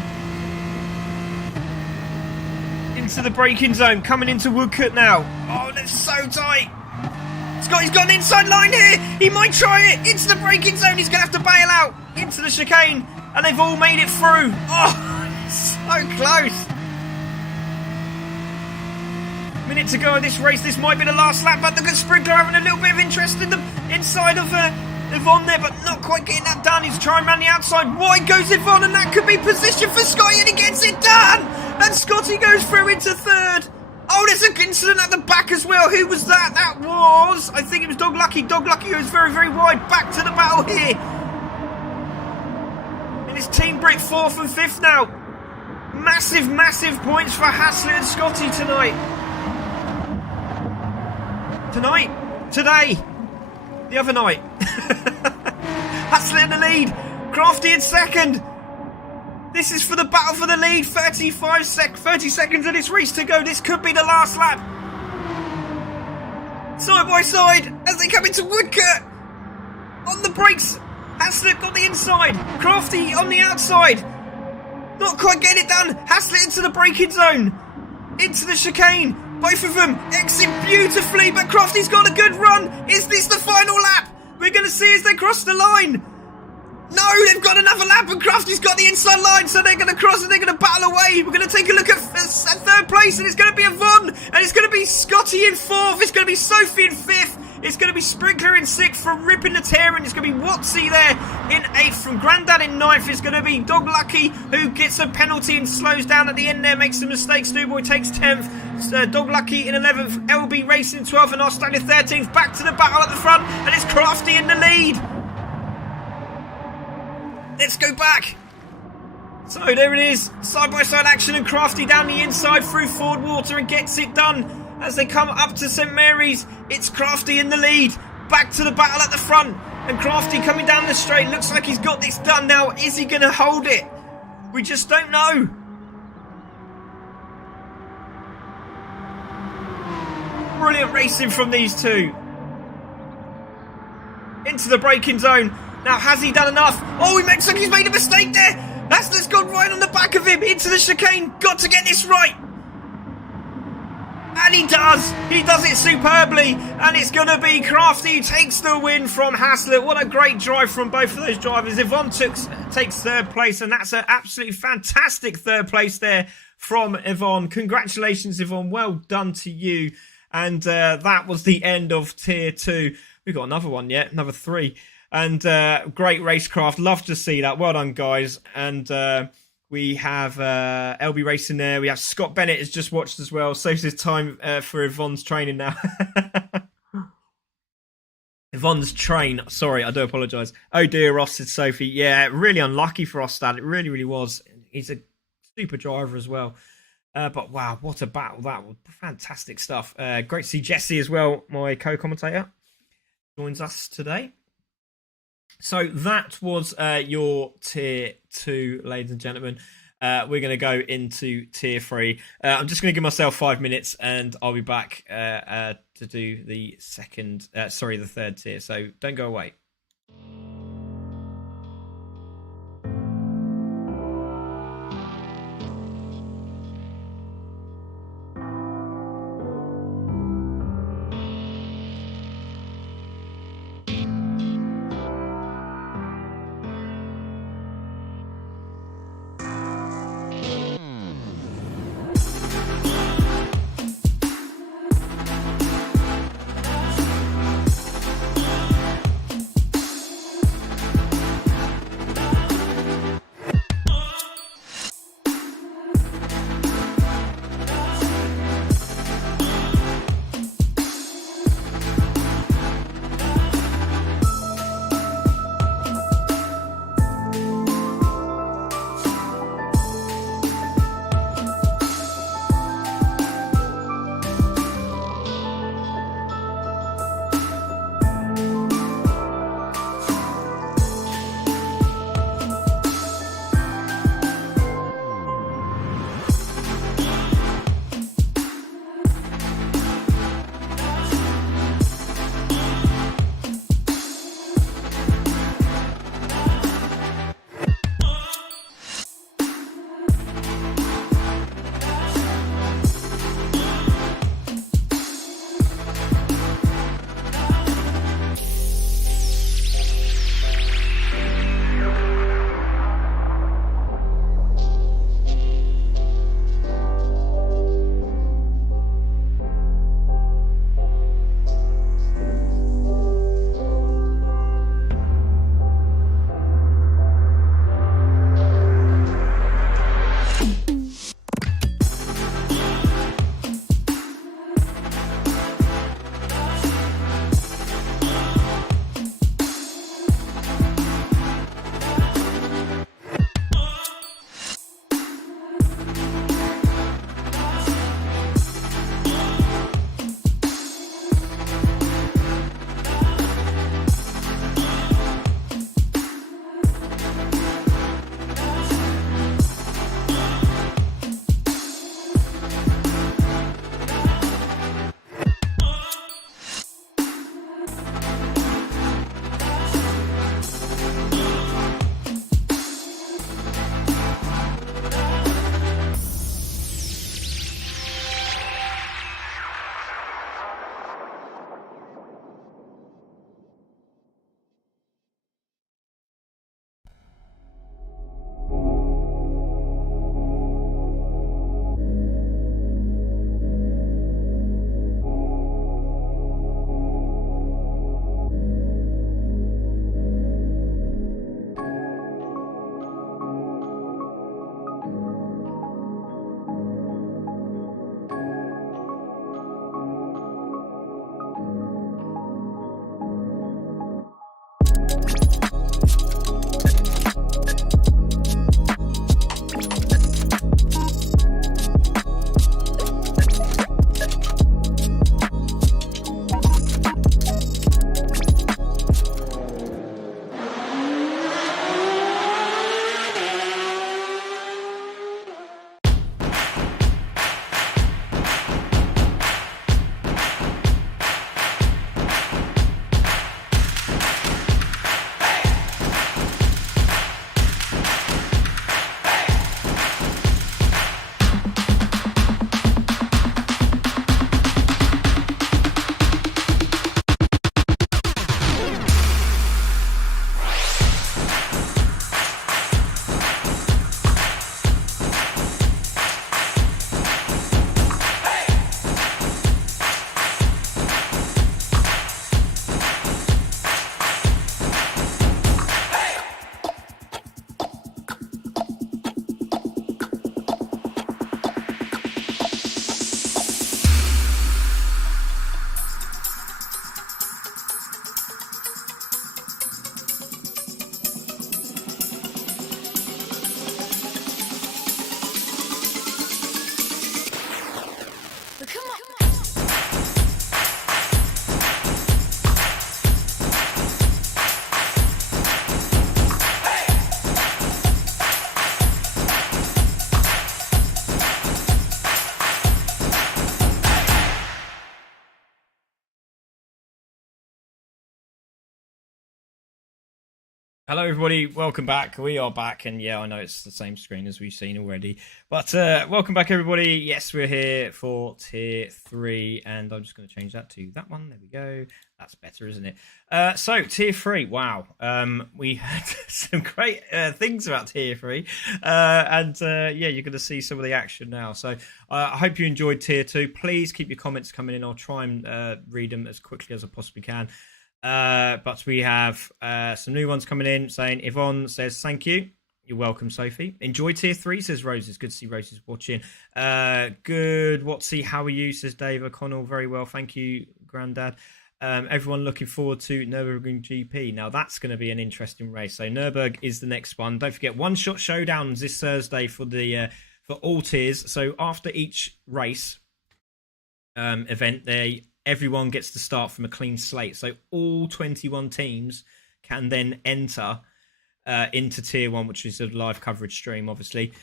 Into the braking zone, coming into Woodcote now. Oh, that's so tight. Scotty's got an inside line here. He might try it. Into the braking zone. He's going to have to bail out. Into the chicane. And they've all made it through. Oh, so close. Minute to go in this race. This might be the last lap. But look at Sprinkler having a little bit of interest in the inside of Yvonne there. But not quite getting that done. He's trying around the outside. Wide goes Yvonne. And that could be position for Scotty. And he gets it done. And Scotty goes through into 3rd. Oh, there's an incident at the back as well. Who was that? That was, I think it was Dog Lucky. Dog Lucky goes very, very wide. Back to the battle here. And it's Team Brick 4th and 5th now. Massive, massive points for Haslett and Scotty tonight. Tonight? Today. The other night. Haslett in the lead. Crafty in 2nd. This is for the battle for the lead. 30 seconds of this race to go. This could be the last lap. Side by side as they come into Woodcote. On the brakes. Haslett got the inside. Crafty on the outside. Not quite getting it done. Haslett into the braking zone. Into the chicane. Both of them exit beautifully, but Crafty's got a good run. Is this the final lap? We're going to see as they cross the line. No, they've got another lap and Crafty's got the inside line, so they're going to cross and they're going to battle away. We're going to take a look at 3rd place, and it's going to be Yvonne, and it's going to be Scotty in 4th, it's going to be Sophie in 5th, it's going to be Sprinkler in 6th from Rippin' the Tearin', it's going to be Watsy there in 8th, from Grandad in 9th, it's going to be Dog Lucky, who gets a penalty and slows down at the end there, makes some mistakes. Snowboy takes 10th, Dog Lucky in 11th, LB Racing 12th, and Australia 13th. Back to the battle at the front, and it's Crafty in the lead. Let's go back. So there it is. Side-by-side action, and Crafty down the inside through Ford Water and gets it done. As they come up to St Mary's, it's Crafty in the lead. Back to the battle at the front. And Crafty coming down the straight. Looks like he's got this done now. Is he going to hold it? We just don't know. Brilliant racing from these two. Into the braking zone. Now, has he done enough? Oh, he looks like he's made a mistake there. Haslett's gone right on the back of him. Into the chicane. Got to get this right. And he does. He does it superbly. And it's going to be Crafty who takes the win from Haslett. What a great drive from both of those drivers. Yvonne takes 3rd place. And that's an absolutely fantastic 3rd place there from Yvonne. Congratulations, Yvonne. Well done to you. And that was the end of Tier 2. We've got another one yet. Another 3. And great racecraft. Love to see that. Well done, guys. And we have LB Racing there. We have Scott Bennett has just watched as well. Saves his time for Yvonne's training now. Yvonne's train. Sorry, I do apologise. Oh dear, Ross, said Sophie. Yeah, really unlucky for Ostad. It really, really was. He's a super driver as well. But wow, what a battle that was. Fantastic stuff. Great to see Jesse as well, my co-commentator. Joins us today. So that was your Tier 2, ladies and gentlemen. We're going to go into Tier 3. I'm just going to give myself 5 minutes and I'll be back to do the the 3rd tier. So don't go away. Hello, everybody. Welcome back. We are back, and yeah, I know it's the same screen as we've seen already, but welcome back, everybody. Yes, we're here for Tier 3, and I'm just going to change that to that one. There we go. That's better, isn't it? So, Tier 3, wow. We had some great things about Tier 3, and yeah, you're going to see some of the action now. So, I hope you enjoyed Tier 2. Please keep your comments coming in. I'll try and read them as quickly as I possibly can. But we have some new ones coming in saying Yvonne says thank you. You're welcome, Sophie. Enjoy Tier 3, says Rose. It's good to see Rose watching. Good. Watsy, how are you, says Dave O'Connell. Very well, thank you, Grandad. Everyone looking forward to Nürburgring GP. Now that's going to be an interesting race. So Nürburgring is the next one. Don't forget, one-shot showdowns this Thursday for the for all tiers. So after each race event, everyone gets to start from a clean slate. So all 21 teams can then enter into Tier 1, which is a live coverage stream, obviously.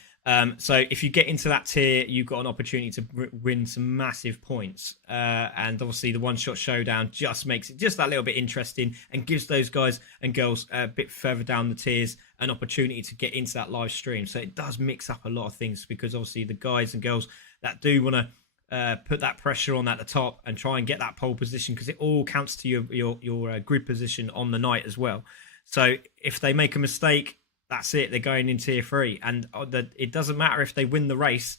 So if you get into that tier, you've got an opportunity to win some massive points. And obviously the one-shot showdown just makes it just that little bit interesting and gives those guys and girls a bit further down the tiers an opportunity to get into that live stream. So it does mix up a lot of things, because obviously the guys and girls that do want to put that pressure on at the top and try and get that pole position, because it all counts to your grid position on the night as well. So if they make a mistake, that's it. They're going in Tier 3, and it doesn't matter if they win the race,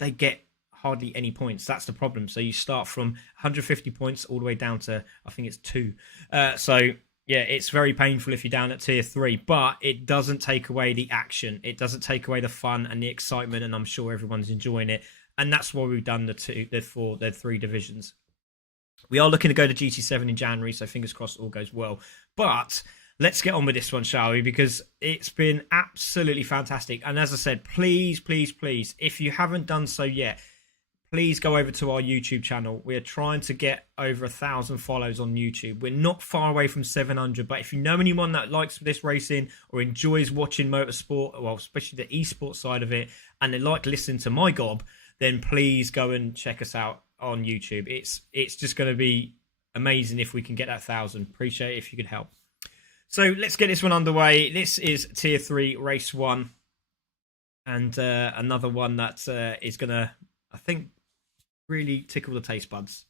they get hardly any points. That's the problem. So you start from 150 points all the way down to, I think it's 2. So yeah, it's very painful if you're down at Tier 3, but it doesn't take away the action. It doesn't take away the fun and the excitement, and I'm sure everyone's enjoying it. And that's why we've done the 3 divisions. We are looking to go to GT7 in January, so fingers crossed all goes well. But let's get on with this one, shall we? Because it's been absolutely fantastic. And as I said, please, please, please, if you haven't done so yet, please go over to our YouTube channel. We're trying to get over 1,000 follows on YouTube. We're not far away from 700, but if you know anyone that likes this racing or enjoys watching motorsport, well, especially the esports side of it, and they like listening to my gob, then please go and check us out on YouTube. It's just going to be amazing if we can get that 1,000. Appreciate it if you could help. So let's get this one underway. This is Tier 3, Race 1. And another one that is going to, I think, really tickle the taste buds.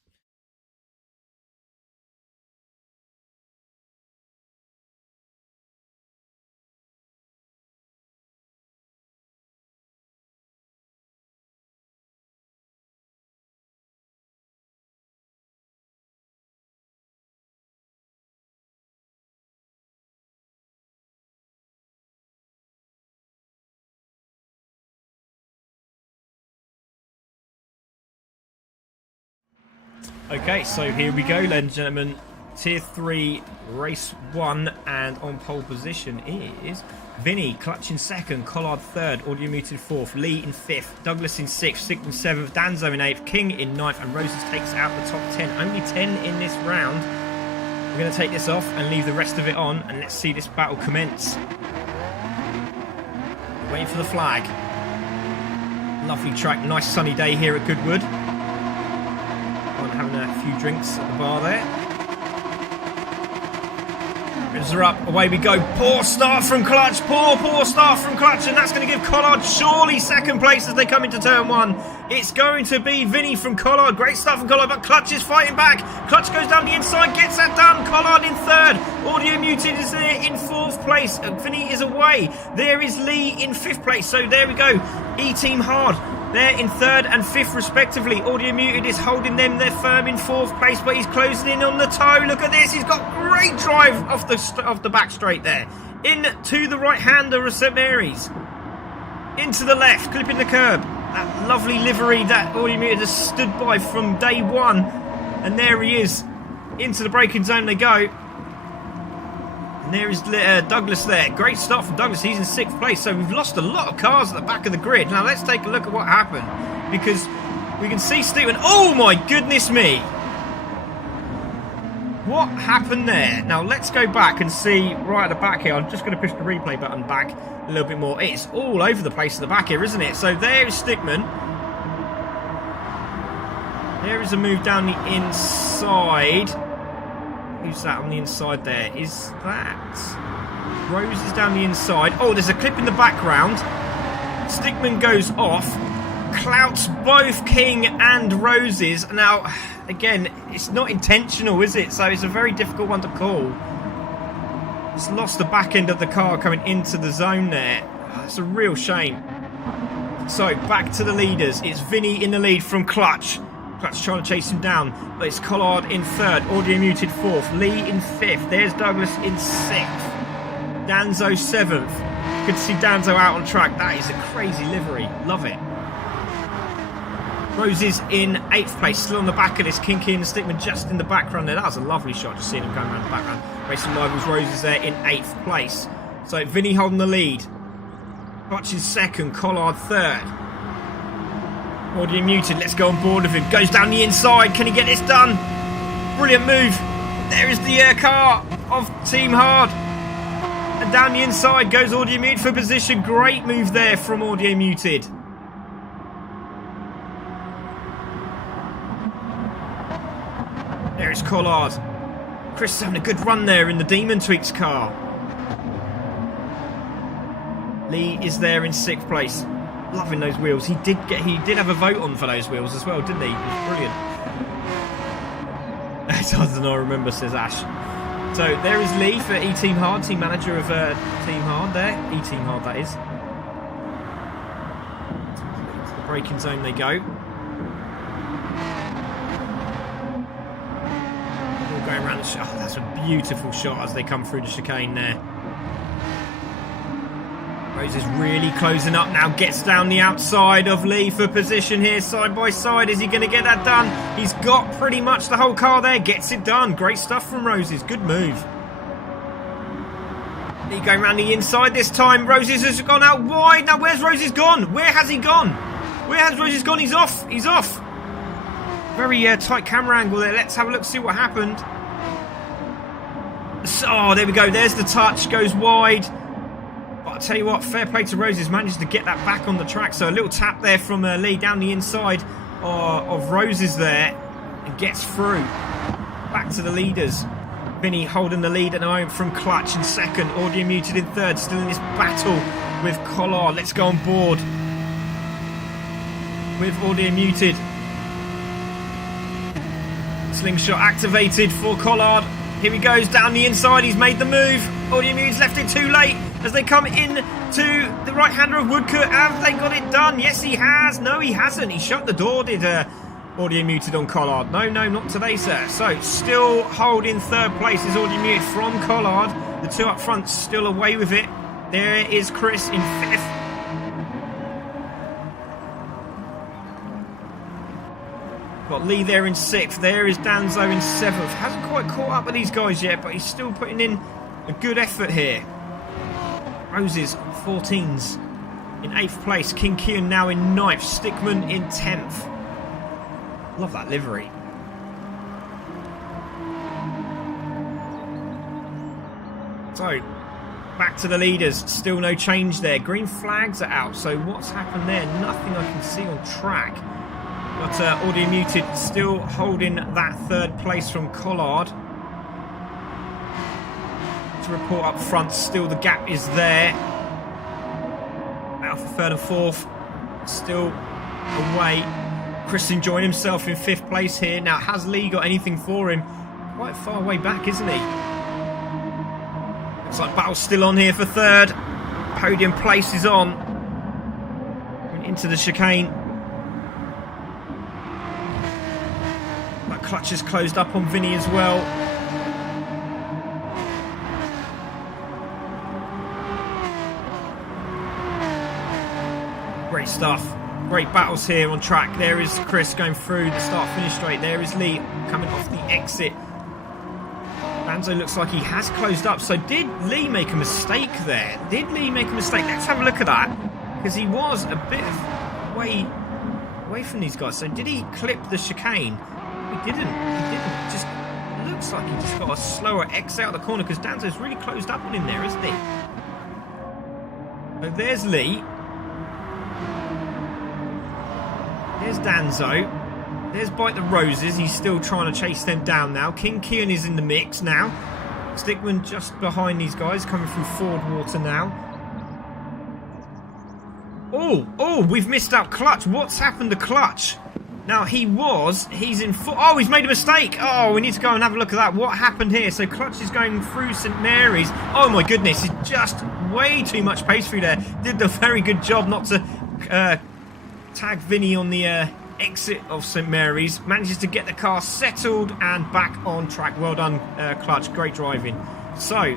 Okay, so here we go, ladies and gentlemen. Tier 3, Race 1, and on pole position is Vinny, Clutch in 2nd, Collard 3rd, Audio Muted 4th, Lee in 5th, Douglas in 6th, Stick in 7th, Danzo in 8th, King in 9th, and Roses takes out the top 10. Only 10 in this round. We're going to take this off and leave the rest of it on, and let's see this battle commence. Waiting for the flag. Lovely track, nice sunny day here at Goodwood. Having a few drinks at the bar there. Rims are up, away we go. Poor start from Clutch, poor start from Clutch, and that's going to give Collard surely 2nd place as they come into turn 1. It's going to be Vinny from Collard. Great start from Collard, but Clutch is fighting back. Clutch goes down the inside, gets that done. Collard in 3rd. Audio Muted is there in 4th place. Vinny is away. There is Lee in 5th place. So there we go. E-Team Hard. They're in 3rd and 5th respectively. Audio Muted is holding them. They're firm in 4th place, but he's closing in on the toe. Look at this. He's got great drive off the back straight there. In to the right-hander of St Mary's. Into the left, clipping the curb. That lovely livery that Audio Muted has stood by from day 1. And there he is. Into the braking zone they go. And there is Douglas there. Great start from Douglas. He's in 6th place. So we've lost a lot of cars at the back of the grid. Now let's take a look at what happened. Because we can see Stephen. Oh my goodness me. What happened there? Now let's go back and see right at the back here. I'm just going to push the replay button back a little bit more. It's all over the place at the back here, isn't it? So there is Stickman. There is a move down the inside. Who's that on the inside there? Is that Rose is down the inside. Oh, there's a clip in the background. Stickman goes off. Clouts both King and Rose's. Now, again, it's not intentional, is it? So it's a very difficult one to call. It's lost the back end of the car coming into the zone there. It's a real shame. So, back to the leaders. It's Vinny in the lead from Clutch. Clutch trying to chase him down. But it's Collard in third. Audio Muted fourth. Lee in fifth. There's Douglas in sixth. Danzo 7th. Good to see Danzo out on track. That is a crazy livery. Love it. Roses in 8th place. Still on the back of this. Kinky and Stickman just in the background there. That was a lovely shot. Just seeing him going around the background. Racing Rivals Roses there in 8th place. So Vinny holding the lead. Clutch is 2nd. Collard 3rd. Audio Muted. Let's go on board with him. Goes down the inside. Can he get this done? Brilliant move. There is the car of Team Hard. And down the inside goes Audio Muted for position. Great move there from Audio Muted. There is Collard. Chris is having a good run there in the Demon Tweaks car. Lee is there in 6th place. Loving those wheels. He did have a vote on for those wheels as well, didn't he? It was brilliant. It's harder than I remember, says Ash. So there is Lee for E-Team Hard, team manager of Team Hard there. E-Team Hard, that is. To the braking zone they go. All going around the shot. Oh, that's a beautiful shot as they come through the chicane there. Rose is really closing up now. Gets down the outside of Lee for position here, side by side. Is he going to get that done? He's got pretty much the whole car there. Gets it done. Great stuff from Roses. Good move. Lee going around the inside this time. Roses has gone out wide. Now, where's Roses gone? Where has he gone? Where has Roses gone? He's off. He's off. Very tight camera angle there. Let's have a look, see what happened. Oh, there we go. There's the touch. Goes wide. But I'll tell you what, fair play to Roses, managed to get that back on the track. So a little tap there from Lee down the inside of Roses there and gets through. Back to the leaders. Vinny holding the lead at the moment from Clutch in 2nd. Audio Muted in 3rd. Still in this battle with Collard. Let's go on board with Audio Muted. Slingshot activated for Collard. Here he goes down the inside. He's made the move. Audio Muted's left it too late as they come in to the right-hander of Woodcourt. Have they got it done? Yes, he has. No, he hasn't. He shut the door, did Audio Muted on Collard. No, not today, sir. So, still holding 3rd place is Audio Muted from Collard. The two up front still away with it. There is Chris in 5th. Got Lee there in 6th. There is Danzo in 7th. Hasn't quite caught up with these guys yet, but he's still putting in a good effort here. Roses 14s in 8th place. King Kian now in 9th. Stickman in 10th. Love that livery. So, back to the leaders. Still no change there. Green flags are out. So what's happened there? Nothing I can see on track. But Audio Muted still holding that 3rd place from Collard. To report up front, still the gap is there. Out for 3rd and 4th. Still away. Chris enjoying himself in 5th place here. Now, has Lee got anything for him? Quite far way back, isn't he? Looks like battle's still on here for 3rd. Podium place is on. Went into the chicane. That Clutch is closed up on Vinny as well. Great stuff. Great battles here on track. There is Chris going through the start-finish straight. There is Lee coming off the exit. Danzo looks like he has closed up. So did Lee make a mistake there? Did Lee make a mistake? Let's have a look at that. Because he was a bit way away from these guys. So did he clip the chicane? He didn't. He didn't. Just looks like he just got a slower exit out of the corner because Danzo's really closed up on him there, isn't he? So there's Lee. There's Danzo. There's Bite the Roses. He's still trying to chase them down now. King Kian is in the mix now. Stickman just behind these guys, coming through Ford Water now. Oh, we've missed out Clutch. What's happened to Clutch? Now, he's in full... Oh, he's made a mistake. Oh, we need to go and have a look at that. What happened here? So Clutch is going through St. Mary's. Oh, my goodness. It's just way too much pace through there. Did a very good job not to tag Vinny on the exit of St. Mary's. Manages to get the car settled and back on track. Well done, Clutch. Great driving. So,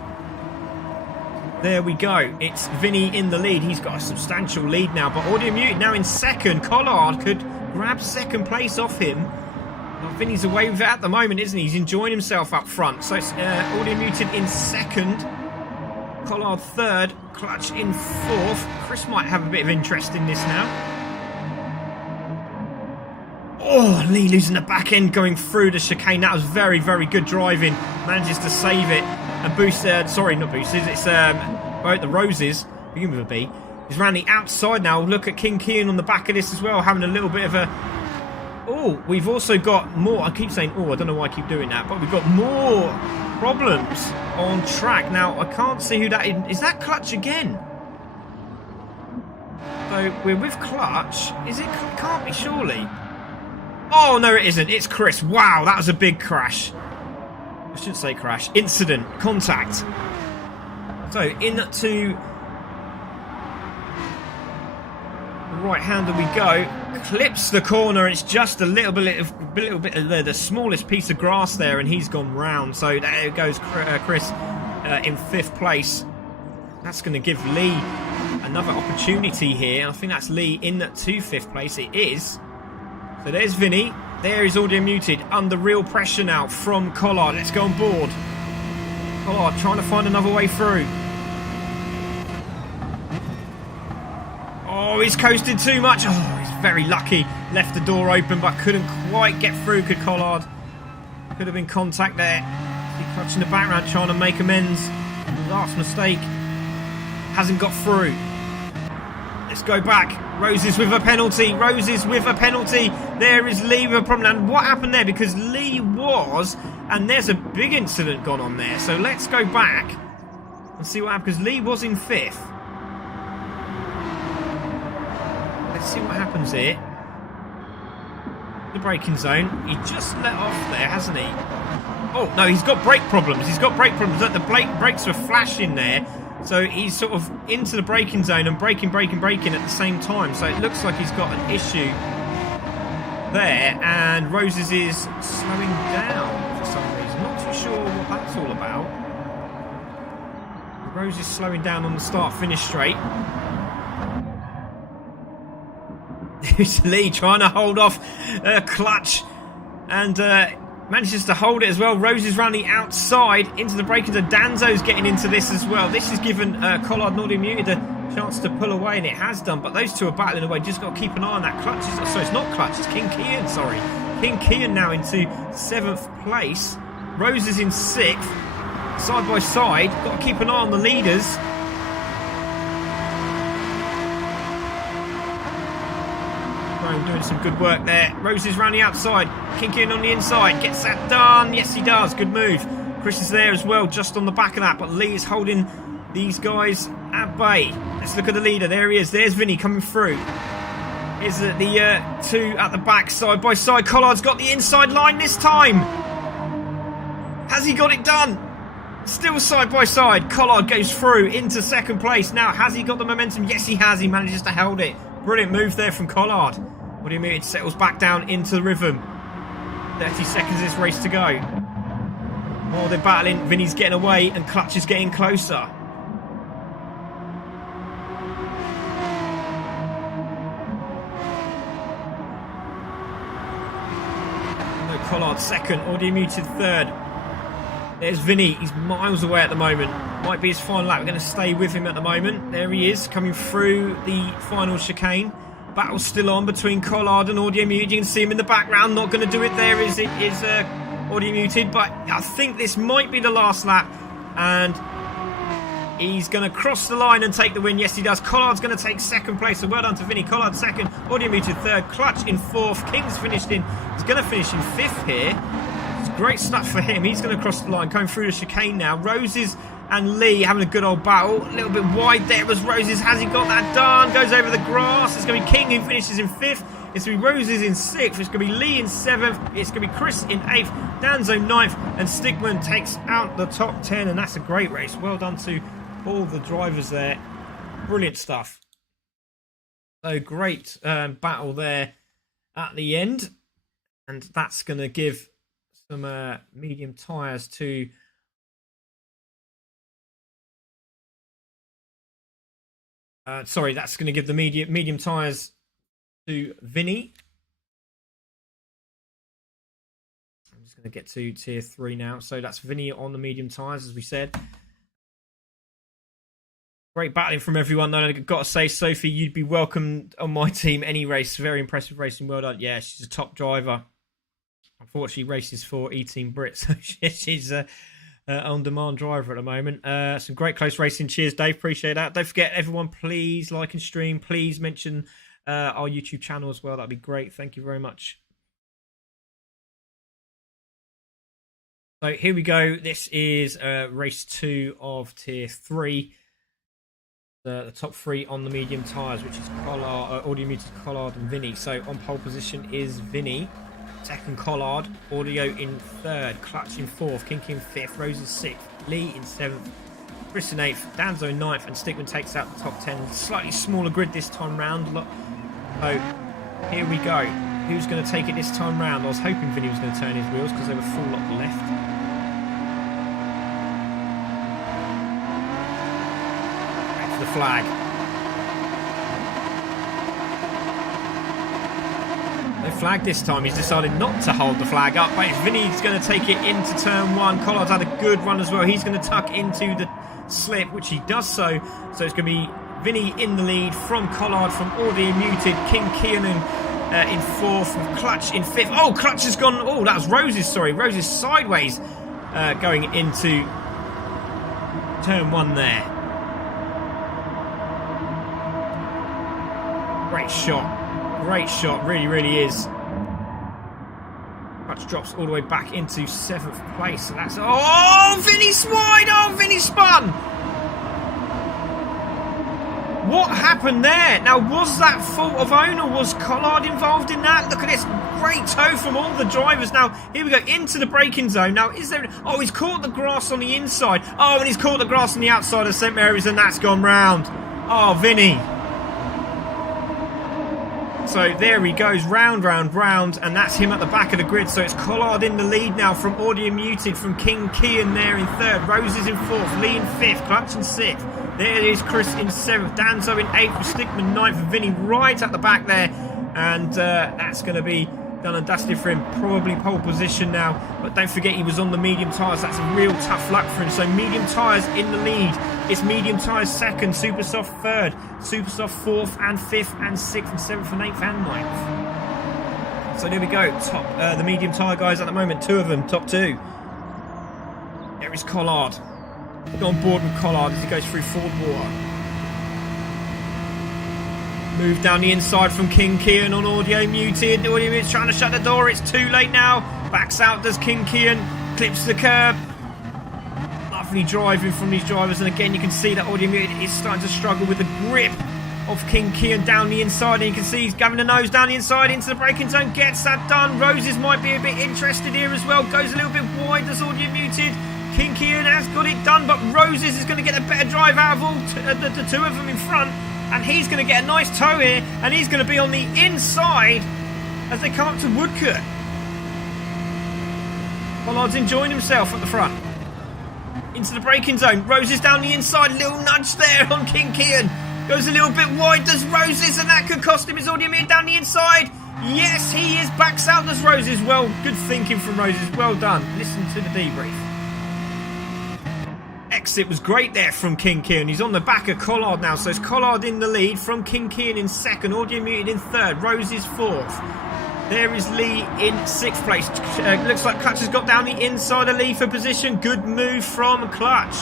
there we go. It's Vinny in the lead. He's got a substantial lead now. But Audio Muted now in second. Collard could grab second place off him. Well, Vinny's away with it at the moment, isn't he? He's enjoying himself up front. So it's Audio Muted in second. Collard third. Clutch in fourth. Chris might have a bit of interest in this now. Oh, Lee losing the back end going through the chicane. That was very, very good driving. Manages to save it. And sorry, not boosters. It's the Roses. Begin with a B. He's around the outside now. Look at King Kean on the back of this as well, having a little bit of a... Oh, we've also got more... I keep saying, I don't know why I keep doing that, but we've got more problems on track. Now, I can't see who that is. Is that Clutch again? So, we're with Clutch. Is it? Can't be, surely. Oh, no, it isn't. It's Chris. Wow, that was a big crash. I shouldn't say crash. Incident. Contact. So, into... right-hander we go. Clips the corner. It's just a little bit of the smallest piece of grass there, and he's gone round. So there goes Chris in fifth place. That's going to give Lee another opportunity here. I think that's Lee in to fifth place. It is. So there's Vinny. There is Audio Muted under real pressure now from Collard. Let's go on board. Collard trying to find another way through. Oh, he's coasted too much. Oh, he's very lucky. Left the door open, but couldn't quite get through, could Collard. Could have been contact there. He's clutching the background, trying to make amends. Last mistake. Hasn't got through. Let's go back. Roses with a penalty. Roses with a penalty. There is Lee with a problem. And what happened there? Because Lee was... And there's a big incident gone on there. So let's go back and see what happened. Because Lee was in fifth. Let's see what happens here. The braking zone. He just let off there, hasn't he? Oh, no, he's got brake problems. He's got brake problems. Look, the brakes were flashing there. So he's sort of into the braking zone and braking at the same time. So it looks like he's got an issue there. And Roses is slowing down for some reason. Not too sure what that's all about. Roses slowing down on the start-finish straight. There's Lee trying to hold off Clutch and manages to hold it as well. Roses round the outside into the braking zone. Danzo's getting into this as well. This has given Collard and Audio Muted a chance to pull away, and it has done. But those two are battling away. Just got to keep an eye on that. Clutch is... Sorry, it's not Clutch. It's King Kean, sorry. King Kean now into 7th place. Roses in 6th. Side by side. Got to keep an eye on the leaders. Doing some good work there. Roses round the outside. King Kean on the inside. Gets that done. Yes, he does. Good move. Chris is there as well, just on the back of that. But Lee is holding these guys at bay. Let's look at the leader. There he is. There's Vinny coming through. Here's the two at the back, side by side. Collard's got the inside line this time. Has he got it done? Still side by side. Collard goes through into 2nd place. Now, has he got the momentum? Yes, he has. He manages to hold it. Brilliant move there from Collard. What do you mean? It settles back down into the rhythm. 30 seconds of this race to go. While they're battling, Vinny's getting away and Clutch is getting closer. No, Collard 2nd, Audio Muted 3rd. There's Vinny, he's miles away at the moment. Might be his final lap. We're going to stay with him at the moment. There he is, coming through the final chicane. Battle's still on between Collard and Audio Muted. You can see him in the background. Not going to do it there is Audio Muted. But I think this might be the last lap. And he's going to cross the line and take the win. Yes, he does. Collard's going to take 2nd place. So well done to Vinny. Collard 2nd. Audio Muted 3rd. Clutch in 4th. King's finished in... He's going to finish in 5th here. He's great stuff for him. He's going to cross the line, going through the chicane now. Roses and Lee having a good old battle. A little bit wide there was Roses. Has he got that done? Goes over the grass. It's going to be King who finishes in 5th. It's going to be Roses in 6th. It's going to be Lee in 7th. It's going to be Chris in 8th. Danzo 9th. And Stigman takes out the top 10. And that's a great race. Well done to all the drivers there. Brilliant stuff. So great battle there at the end. And that's going to give some medium tyres to... sorry, that's going to give the medium tyres to Vinny. I'm just going to get to tier 3 now. So that's Vinny on the medium tyres, as we said. Great battling from everyone, though. I've got to say, Sophie, you'd be welcomed on my team any race. Very impressive racing. Well done. Yeah, she's a top driver. Unfortunately, races for E-Team Brit, so she's on-demand driver at the moment. Some great close racing. Cheers, Dave. Appreciate that. Don't forget, everyone, please like and stream. Please mention our YouTube channel as well. That'd be great. Thank you very much. So here we go. This is race 2 of tier 3. The top 3 on the medium tyres, which is Collard, Audio Muted, Collard and Vinny. So on pole position is Vinny. Second Collard. Audio in 3rd. Clutch in 4th. Kinky in 5th. Rose is 6th. Lee in 7th. Chris in 8th. Danzo 9th. And Stickman takes out the top 10. Slightly smaller grid this time round. So here we go. Who's going to take it this time round? I was hoping Vinny was going to turn his wheels because they were full lock left. The flag. No flag this time. He's decided not to hold the flag up, but Vinny's going to take it into turn 1. Collard's had a good run as well. He's going to tuck into the slip, which he does so. So it's going to be Vinny in the lead from Collard, from Audio Muted, King Kiernan in 4th, Clutch in 5th. Oh, Clutch has gone. Oh, that was Roses. Sorry, Roses sideways going into turn 1 there. Great shot, really is. Clutch drops all the way back into 7th place. So that's, oh, Vinny's wide. Oh, Vinny spun. What happened there? Now, was that fault of owner? Was Collard involved in that? Look at this great toe from all the drivers. Now, here we go into the braking zone. Now, is there... Oh, he's caught the grass on the inside. Oh, and he's caught the grass on the outside of St. Mary's, and that's gone round. Oh, Vinny. So there he goes, round, and that's him at the back of the grid. So it's Collard in the lead now from Audio Muted, from King Kian there in 3rd, Roses in 4th, Lee in 5th, Clutch in 6th. There is Chris in 7th, Danzo in 8th, Stickman 9th, and Vinny right at the back there. And that's going to be done and dusted for him, probably pole position now. But don't forget he was on the medium tyres. That's a real tough luck for him. So medium tyres in the lead. It's medium tyres 2nd, super soft 3rd, super soft 4th and 5th and 6th and 7th and 8th and 9th. So there we go. Top the medium tyre guys at the moment. 2 of them, top 2. There is Collard. Go on board with Collard as he goes through Ford Water. Move down the inside from King Kian on Audio Muted. Audio Muted's trying to shut the door. It's too late now. Backs out does King Kian. Clips the curb. Lovely driving from these drivers. And again, you can see that Audio Muted is starting to struggle with the grip of King Kian down the inside. And you can see he's having the nose down the inside into the braking zone. Gets that done. Roses might be a bit interested here as well. Goes a little bit wide. Does Audio Muted. King Kian has got it done. But Roses is going to get a better drive out of all the 2 of them in front. And he's going to get a nice toe here. And he's going to be on the inside as they come up to Woodcote. Pollard's enjoying himself at the front. Into the braking zone. Roses down the inside. Little nudge there on King Kian. Goes a little bit wide. Does Roses. And that could cost him his Audio Muted down the inside. Yes, he is. Backs out. Does Roses. Well, good thinking from Roses. Well done. Listen to the debrief. Exit was great there from King Kian. He's on the back of Collard now. So it's Collard in the lead from King Kian in 2nd. Audio Muted in 3rd. Roses 4th. There is Lee in 6th place. Looks like Clutch has got down the inside of Lee for position. Good move from Clutch.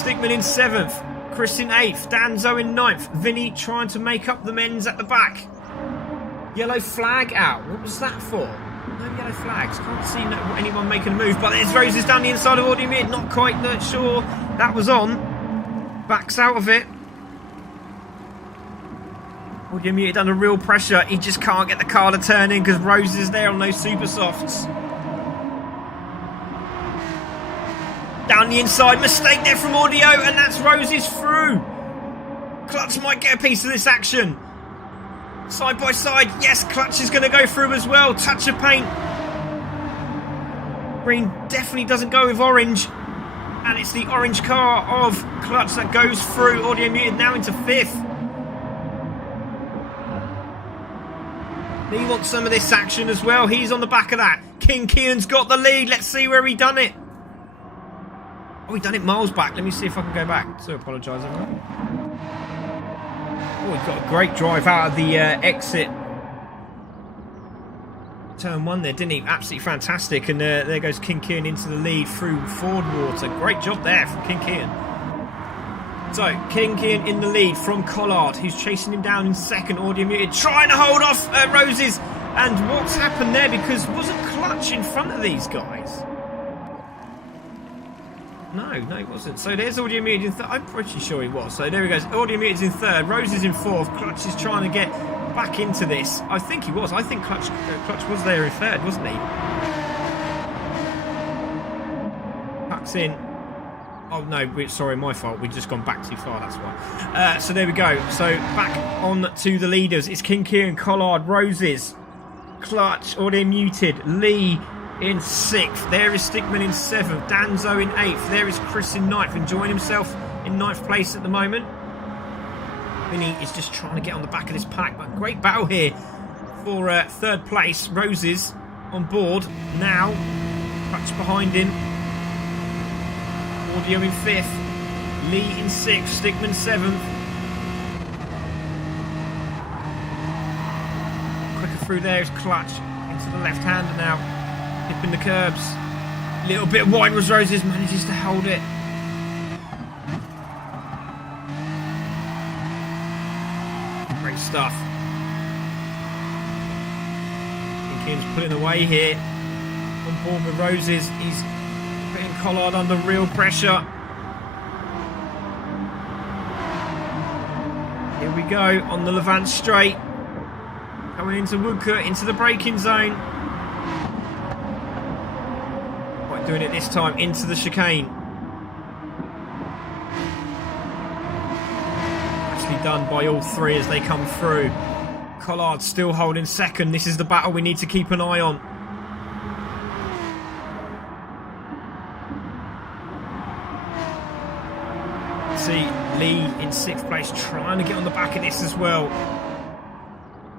Stickman in 7th. Chris in 8th. Danzo in 9th. Vinny trying to make up the men's at the back. Yellow flag out. What was that for? No yellow flags. Can't see anyone making a move. But there's Roses down the inside of Audio Mid. Not quite sure that was on. Backs out of it. Audio Muted under real pressure. He just can't get the car to turn in because Rose is there on those super softs. Down the inside, mistake there from Audio, and that's Roses through. Clutch might get a piece of this action. Side by side, yes, Clutch is going to go through as well. Touch of paint. Green definitely doesn't go with orange. And it's the orange car of Clutch that goes through. Audio Muted now into 5th. He wants some of this action as well. He's on the back of that. King Kian's got the lead. Let's see where he done it. Oh, he done it miles back. Let me see if I can go back. So apologise, everyone. Oh, he's got a great drive out of the exit. Turn 1 there, didn't he? Absolutely fantastic. And there goes King Kian into the lead through Ford Water. Great job there from King Kian. So, King Kian in the lead from Collard, who's chasing him down in 2nd. Audio Muted trying to hold off Roses. And what's happened there? Because wasn't Clutch in front of these guys? No, he wasn't. So there's Audio Muted in 3rd. I'm pretty sure he was. So there he goes. Audio Muted's in 3rd. Rose is in 4th. Clutch is trying to get back into this. I think he was. I think Clutch was there in 3rd, wasn't he? Pucks in. Oh, no. Sorry, my fault. We've just gone back too far. That's why. So there we go. So back on to the leaders. It's King Kian, Collard, Roses, Clutch, Audio Muted, Lee in 6th. There is Stickman in 7th. Danzo in 8th. There is Chris in 9th, enjoying himself in 9th place at the moment. Vinny is just trying to get on the back of this pack, but great battle here for 3rd place. Roses on board now. Clutch behind him. Audio in 5th. Lee in 6th. Stickman 7th. Quicker through there is Clutch into the left-hander now. Hipping the curbs. Little bit wide was Roses, manages to hold it. Great stuff. Kim's pulling away here. On board with Roses. He's putting Collard under real pressure. Here we go on the Levant straight. Going into Woodcote, into the braking zone. Doing it this time into the chicane. Actually done by all 3 as they come through. Collard still holding 2nd. This is the battle we need to keep an eye on. See Lee in 6th place trying to get on the back of this as well.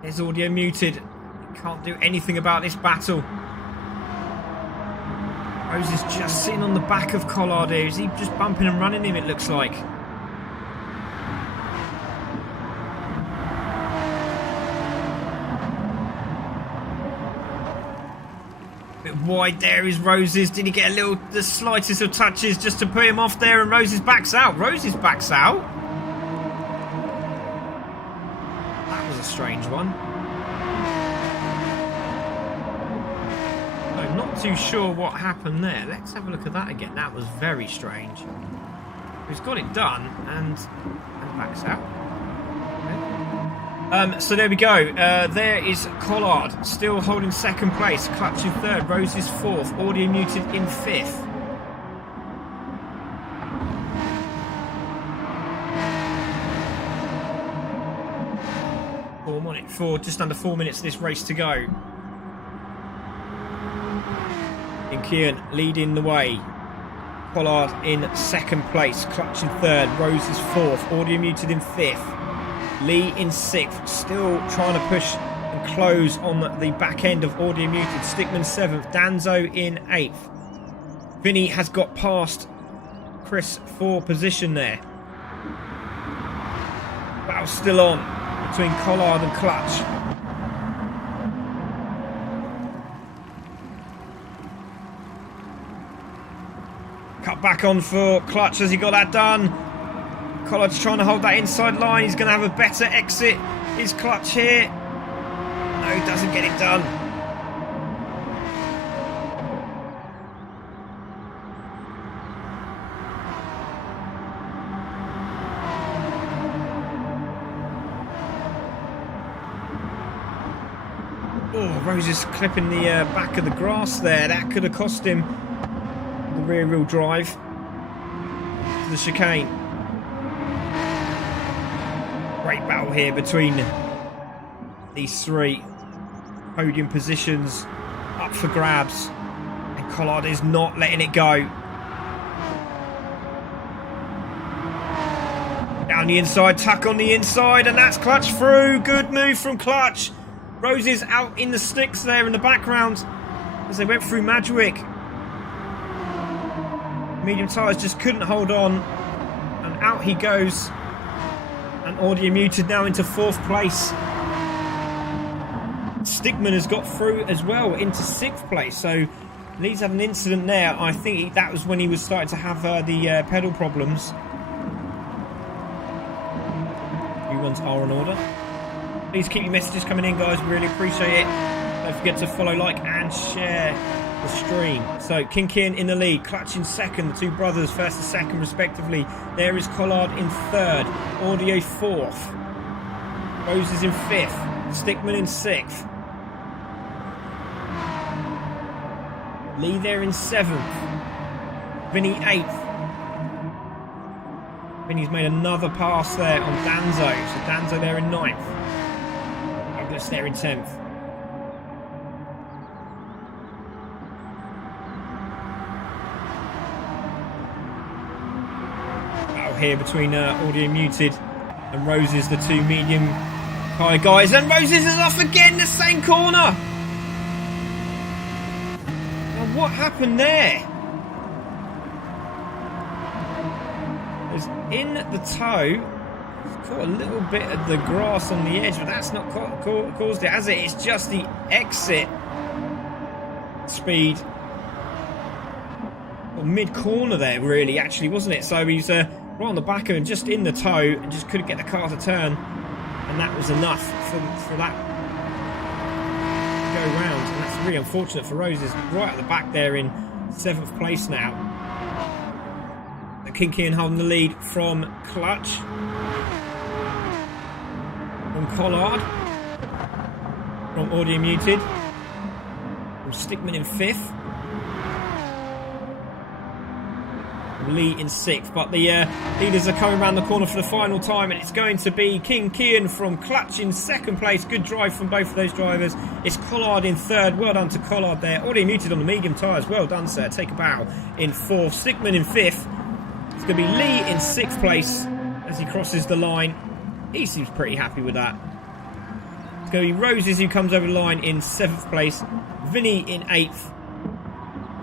There's Audio Muted. Can't do anything about this battle. Rose is just sitting on the back of Collard here. Is he just bumping and running him, it looks like? Bit wide there is Roses. Did he get the slightest of touches just to put him off there? And Roses backs out. Roses backs out. That was a strange one. Not too sure what happened there. Let's have a look at that again. That was very strange. He's got it done and backs out. Okay. So there we go. There is Collard still holding 2nd place. Clutch in 3rd. Rose is 4th. Audio Muted in 5th. For just under 4 minutes of this race to go. Kian leading the way. Collard in 2nd place. Clutch in 3rd. Rose is 4th. Audio Muted in 5th. Lee in 6th. Still trying to push and close on the back end of Audio Muted. Stickman 7th. Danzo in 8th. Vinny has got past Chris for position there. Battle's still on between Collard and Clutch. Cut back on for Clutch as he got that done. Collard's trying to hold that inside line. He's going to have a better exit. Is Clutch here? No, he doesn't get it done. Oh, Rose is clipping the back of the grass there. That could have cost him the rear wheel drive to the chicane. Great battle here between these three. Podium positions up for grabs. And Collard is not letting it go. Down the inside, tuck on the inside, and that's Clutch through. Good move from Clutch. Rose is out in the sticks there in the background as they went through Madgwick. Medium tyres just couldn't hold on, and out he goes. And Audio Muted now into 4th place. Stickman has got through as well into 6th place, so Lee's had an incident there. I think that was when he was starting to have the pedal problems. New ones are on order. Please keep your messages coming in, guys. Really appreciate it. Don't forget to follow, like, and share the stream. So, Kinkian in the lead. Clutch in 2nd. The two brothers, 1st and 2nd, respectively. There is Collard in 3rd. Audio 4th. Rose is in 5th. Stickman in 6th. Lee there in 7th. Vinny 8th. Vinny's made another pass there on Danzo. So, Danzo there in 9th. Douglas there in 10th. Battle here between Audio Muted and Roses, the two medium high guys. And Roses is off again, the same corner. Now, what happened there? It's in the toe. Caught a little bit of the grass on the edge, but that's not caused it, has it? It's just the exit speed. Well, mid-corner there, really, actually, wasn't it? So he's right on the back of him, just in the toe, and just couldn't get the car to turn. And that was enough for that to go round. And that's really unfortunate for Roses. Right at the back there in 7th place now. Kinkian holding the lead from Clutch. From Collard, from Audio Muted, from Stickman in 5th, Lee in 6th, but the leaders are coming around the corner for the final time, and it's going to be King Kian from Clutch in 2nd place. Good drive from both of those drivers. It's Collard in 3rd. Well done to Collard there. Audio Muted on the medium tyres. Well done, sir. Take a bow in 4th. Stickman in 5th. It's going to be Lee in 6th place as he crosses the line. He seems pretty happy with that. It's going to be Roses who comes over the line in 7th place. Vinny in 8th.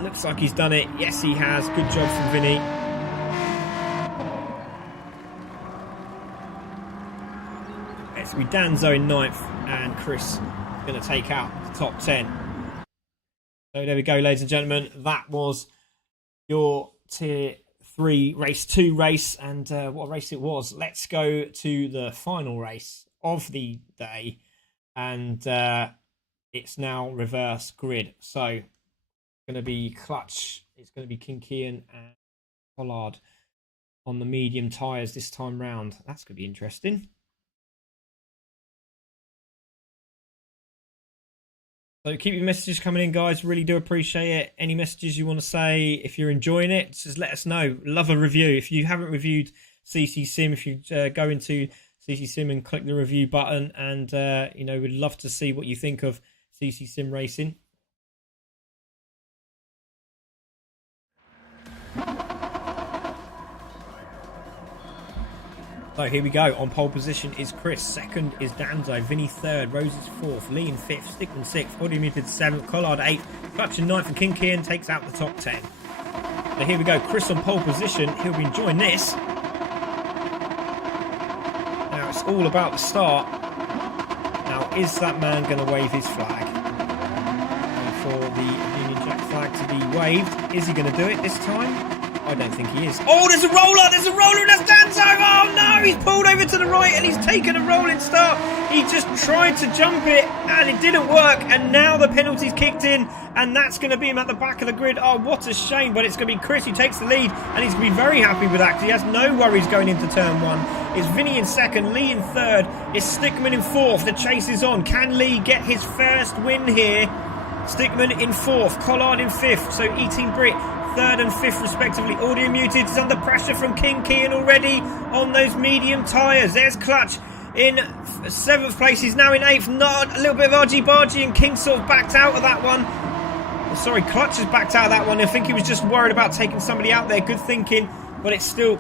Looks like he's done it. Yes, he has. Good job from Vinny. It's going to be Danzo in 9th. And Chris is going to take out the top 10. So there we go, ladies and gentlemen. That was your Tier 3 race 2 race, and what a race it was. Let's go to the final race of the day, and it's now reverse grid. So it's going to be Clutch, it's going to be Kinkian and Collard on the medium tyres this time round. That's going to be interesting. So keep your messages coming in, guys. Really do appreciate it. Any messages you want to say, if you're enjoying it, just let us know. Love a review. If you haven't reviewed CC Sim, if you go into CC Sim and click the review button, and you know, we'd love to see what you think of CC Sim Racing. So here we go. On pole position is Chris. 2nd is Danzo. Vinny 3rd. Rose is 4th. Lee in 5th. Stickman 6th. Audio Muted 7th. Collard 8th. Clutch in 9th. And Kinkian takes out the top 10. So here we go. Chris on pole position. He'll be enjoying this. Now it's all about the start. Now is that man going to wave his flag? And for the Union Jack flag to be waved. Is he going to do it this time? I don't think he is. Oh, there's a roller! There's a roller! That's Danzo! Oh, no! he's pulled over to the right and he's taken a rolling start. He just tried to jump it and it didn't work, and now the penalty's kicked in, and that's going to be him at the back of the grid. Oh, what a shame, but it's going to be Chris who takes the lead, and he's going to be very happy with that because he has no worries going into turn one. It's Vinny in second, Lee in third, it's Stickman in fourth. The chase is on. Can Lee get his first win here? Stickman in fourth, Collard in fifth, so Eating Brick third and fifth respectively. Audio Muted is under pressure from King Kian already on those medium tyres. There's Clutch in seventh place. He's now in eighth. Not a little bit of argy-bargy, and King sort of backed out of that one. Oh, sorry, Clutch has backed out of that one. I think he was just worried about taking somebody out there. Good thinking, but it's still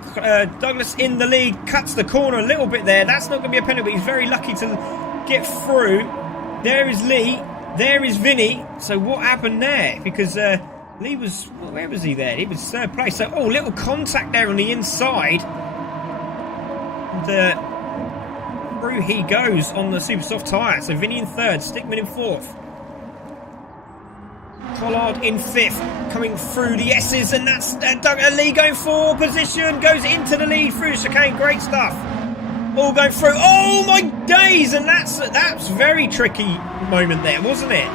Douglas in the lead. Cuts the corner a little bit there. That's not going to be a penalty, but he's very lucky to get through. There is Lee. There is Vinny. So what happened there? Because Lee was, where was he there? He was third place. So, oh, little contact there on the inside. And through he goes on the super soft tyre. So Vinny in third, Stickman in fourth. Collard in fifth, coming through the S's, and that's Lee going for position, goes into the lead through the chicane. Great stuff. All going through. Oh my days! And that's very tricky moment there, wasn't it?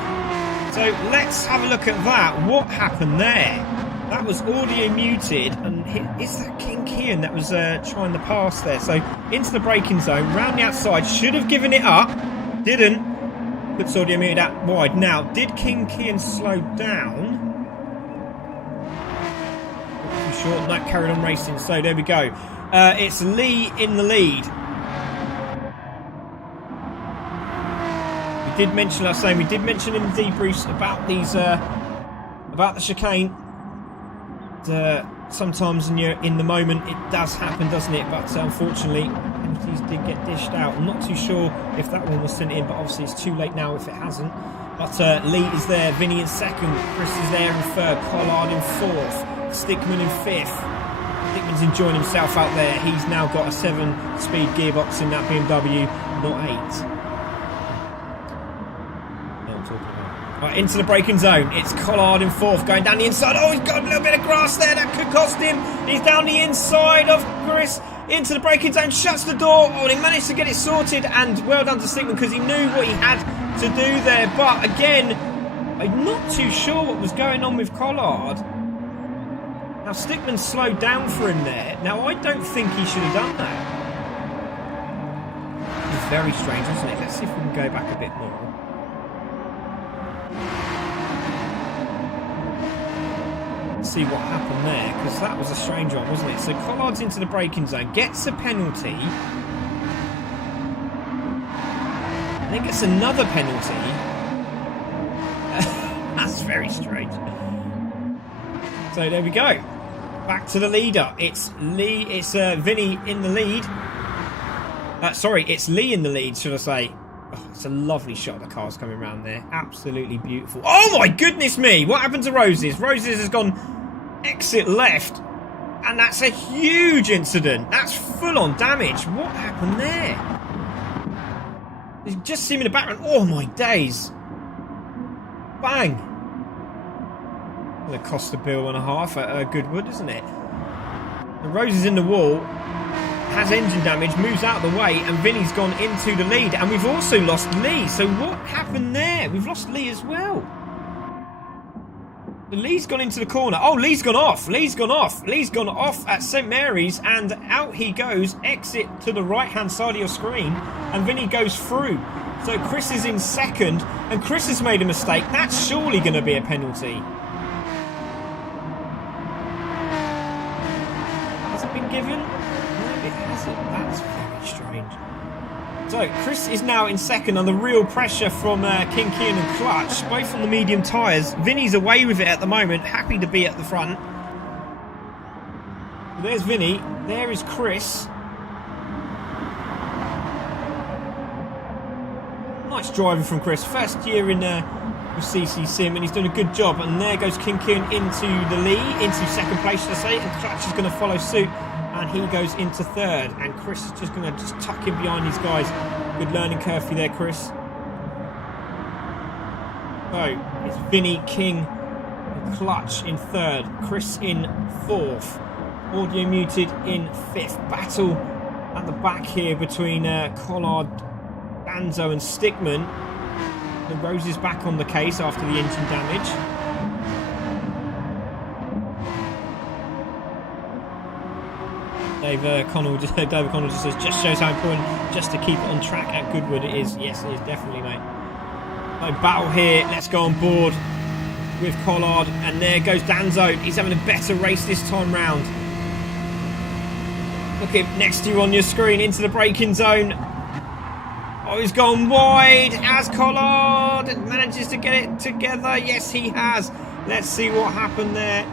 So let's have a look at that. What happened there? That was Audio Muted, and is that King Kian that was trying to pass there? So into the braking zone, round the outside, should have given it up, didn't. Puts Audio Muted out wide. Now, did King Kian slow down? Not too sure. No, carried on racing. So there we go. It's Lee in the lead. We did mention in the debriefs about these, about the chicane. Sometimes when you're in the moment, it does happen, doesn't it? But unfortunately, penalties did get dished out. I'm not too sure if that one was sent in, but obviously it's too late now if it hasn't. But Lee is there, Vinny in second, Chris is there in third, Collard in fourth, Stickman in fifth. Stickman's enjoying himself out there. He's now got a 7-speed gearbox in that BMW, not 8. Right, into the braking zone. It's Collard in fourth, going down the inside. Oh, he's got a little bit of grass there. That could cost him. He's down the inside of Chris. Into the braking zone, shuts the door. Oh, and he managed to get it sorted. And well done to Stickman because he knew what he had to do there. But again, I'm not too sure what was going on with Collard. Now, Stickman slowed down for him there. Now, I don't think he should have done that. It's very strange, isn't it? Let's see if we can go back a bit more. See what happened there, because that was a strange one, wasn't it? So Collard's into the braking zone, gets a penalty, and then gets another penalty. That's very strange. So there we go. Back to the leader. It's Lee. It's Vinny in the lead. Sorry, it's Lee in the lead, should I say? Oh, it's a lovely shot of the cars coming around there. Absolutely beautiful. Oh my goodness me! What happened to Roses? Roses has gone exit left, and that's a huge incident. That's full-on damage. What happened there? You just see him in the background. Oh my days! Bang! Gonna cost $1.5 at Goodwood, isn't it? The Roses in the wall. Has engine damage, moves out of the way, and Vinny's gone into the lead. And we've also lost Lee. So what happened there? We've lost Lee as well. Lee's gone into the corner. Oh, Lee's gone off. Lee's gone off. Lee's gone off at St. Mary's, and out he goes. Exit to the right-hand side of your screen, and Vinny goes through. So Chris is in second, and Chris has made a mistake. That's surely going to be a penalty. Has it been given? That's very strange. So, Chris is now in second under real pressure from King Kian and Clutch, both on the medium tyres. Vinny's away with it at the moment, happy to be at the front. There's Vinny, there is Chris. Nice driving from Chris, first year in with CC Sim, and he's doing a good job. And there goes King Kian into the lead, into second place, should I say, and Clutch is going to follow suit. And he goes into third, and Chris is just going to tuck in behind these guys. Good learning curve for you there, Chris. So it's Vinny, King, and Clutch in third, Chris in fourth, Audio Muted in fifth. Battle at the back here between Collard, Danzo and Stickman. And Rose is back on the case after the engine damage. David Connell just says, just shows how important just to keep it on track at Goodwood it is. Yes, it is definitely, mate. So battle here. Let's go on board with Collard, and there goes Danzo. He's having a better race this time round. Look at him next to you on your screen into the braking zone. Oh, he's gone wide as Collard manages to get it together. Yes, he has. Let's see what happened there.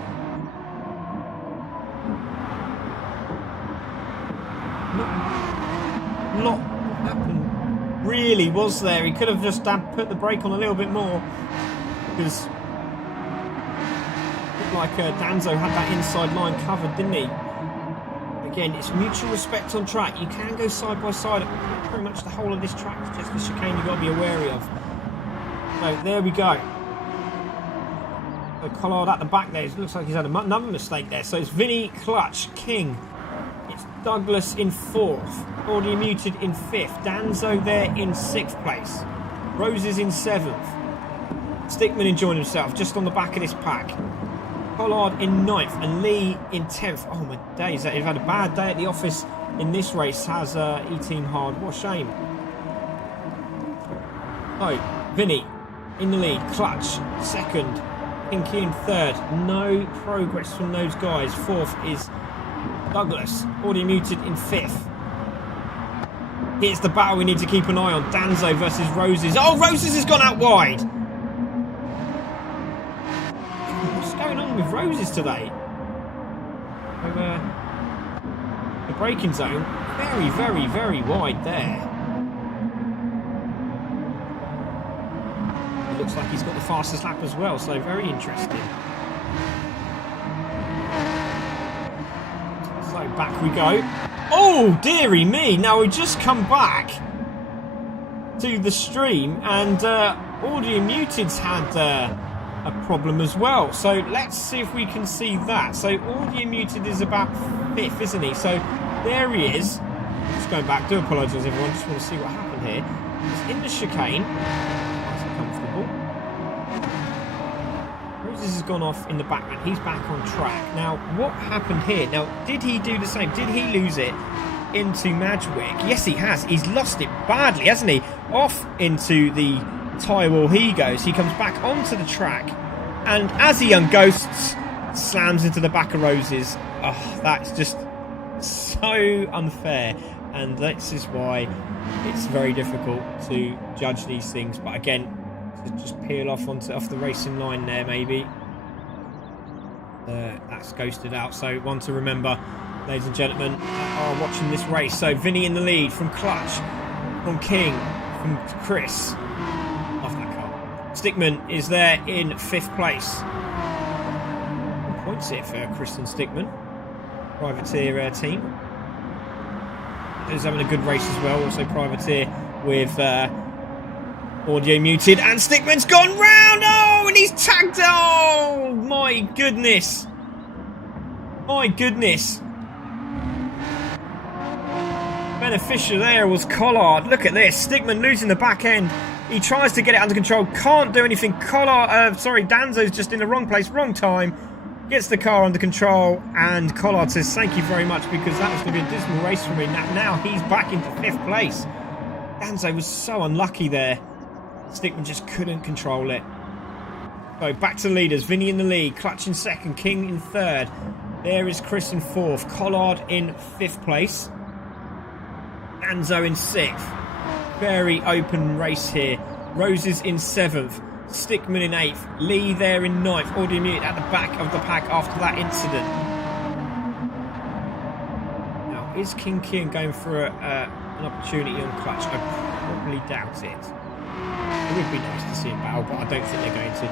Not happened really, was there? He could have just put the brake on a little bit more, because it looked like Danzo had that inside line covered, didn't he? Again, it's mutual respect on track. You can go side by side at pretty much the whole of this track. It's just the chicane you've got to be wary of. So there we go. So Collard at the back there. It looks like he's had another mistake there. So it's Vinny, Clutch, King. It's Douglas in 4th. Audio Muted in 5th. Danzo there in 6th place. Roses in 7th. Stickman enjoying himself just on the back of this pack. Collard in 9th and Lee in 10th. Oh my days, they've had a bad day at the office in this race, has E-Team Hard. What a shame. Oh, Vinny in the lead. Clutch 2nd. Pinky in 3rd. No progress from those guys. 4th is Douglas. Audio Muted in 5th. Here's the battle we need to keep an eye on. Danzo versus Roses. Oh, Roses has gone out wide. What's going on with Roses today? Over the braking zone. Very, very, very wide there. It looks like he's got the fastest lap as well, so very interesting. So back we go. Oh, dearie me. Now we just come back to the stream, and Audio Muted's had a problem as well. So let's see if we can see that. So Audio Muted is about 5th, isn't he? So there he is. Just going back. Do apologise, everyone. Just want to see what happened here. He's in the chicane. Nice and comfortable. Roses has gone off in the background. He's back on track. Now, what happened here? Now, did he do the same? Did he lose it into Madgewick? Yes, he has. He's lost it badly, hasn't he? Off into the tyre wall he goes. He comes back onto the track, and as he unghosts, slams into the back of Roses. Oh, that's just so unfair, and this is why it's very difficult to judge these things. But again, to just peel off the racing line there, maybe that's ghosted out. So one to remember, ladies and gentlemen, are watching this race. So Vinny in the lead from Clutch, from King, from Chris. Off that car. Stickman is there in 5th place. Points here for Chris and Stickman. Privateer team. Is having a good race as well. Also Privateer with Audio Muted, and Stickman's gone round. Oh, and he's tagged. Oh my goodness. My goodness. Beneficial there was Collard. Look at this. Stickman losing the back end. He tries to get it under control. Can't do anything. Danzo's just in the wrong place, wrong time. Gets the car under control, and Collard says thank you very much, because that was going to be a dismal race for me. Now he's back into 5th place. Danzo was so unlucky there. Stickman just couldn't control it. So back to the leaders. Vinny in the lead. Clutch in 2nd. King in 3rd. There is Chris in 4th. Collard in 5th place. Danzo in 6th. Very open race here. Roses in 7th. Stickman in 8th. Lee there in 9th. Audio Mute at the back of the pack after that incident. Now, is King going for an opportunity on Clutch? I probably doubt it. It would be nice to see him battle, but I don't think they're going to.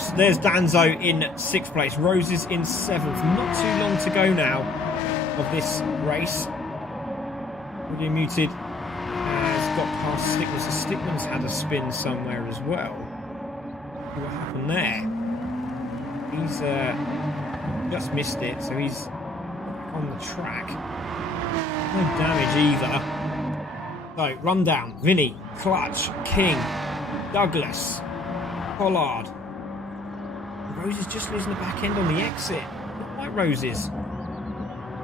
So there's Danzo in 6th place. Roses in 7th. Not too long to go now of this race. Audio Muted has got past Stickman. So Stickman's had a spin somewhere as well. What happened there? He's just missed it, so he's on the track. No damage either. So, rundown. Vinny, Clutch, King, Douglas, Pollard. Rose is just losing the back end on the exit. Not like Roses.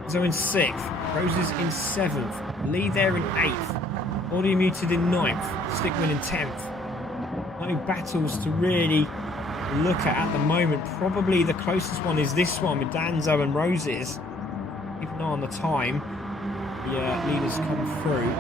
So in 6th. Roses in 7th. Lee there in 8th. Audio Muted in 9th. Stickman in 10th. No battles to really look at the moment. Probably the closest one is this one with Danzo and Roses. Keep an eye on the time. The leaders come through.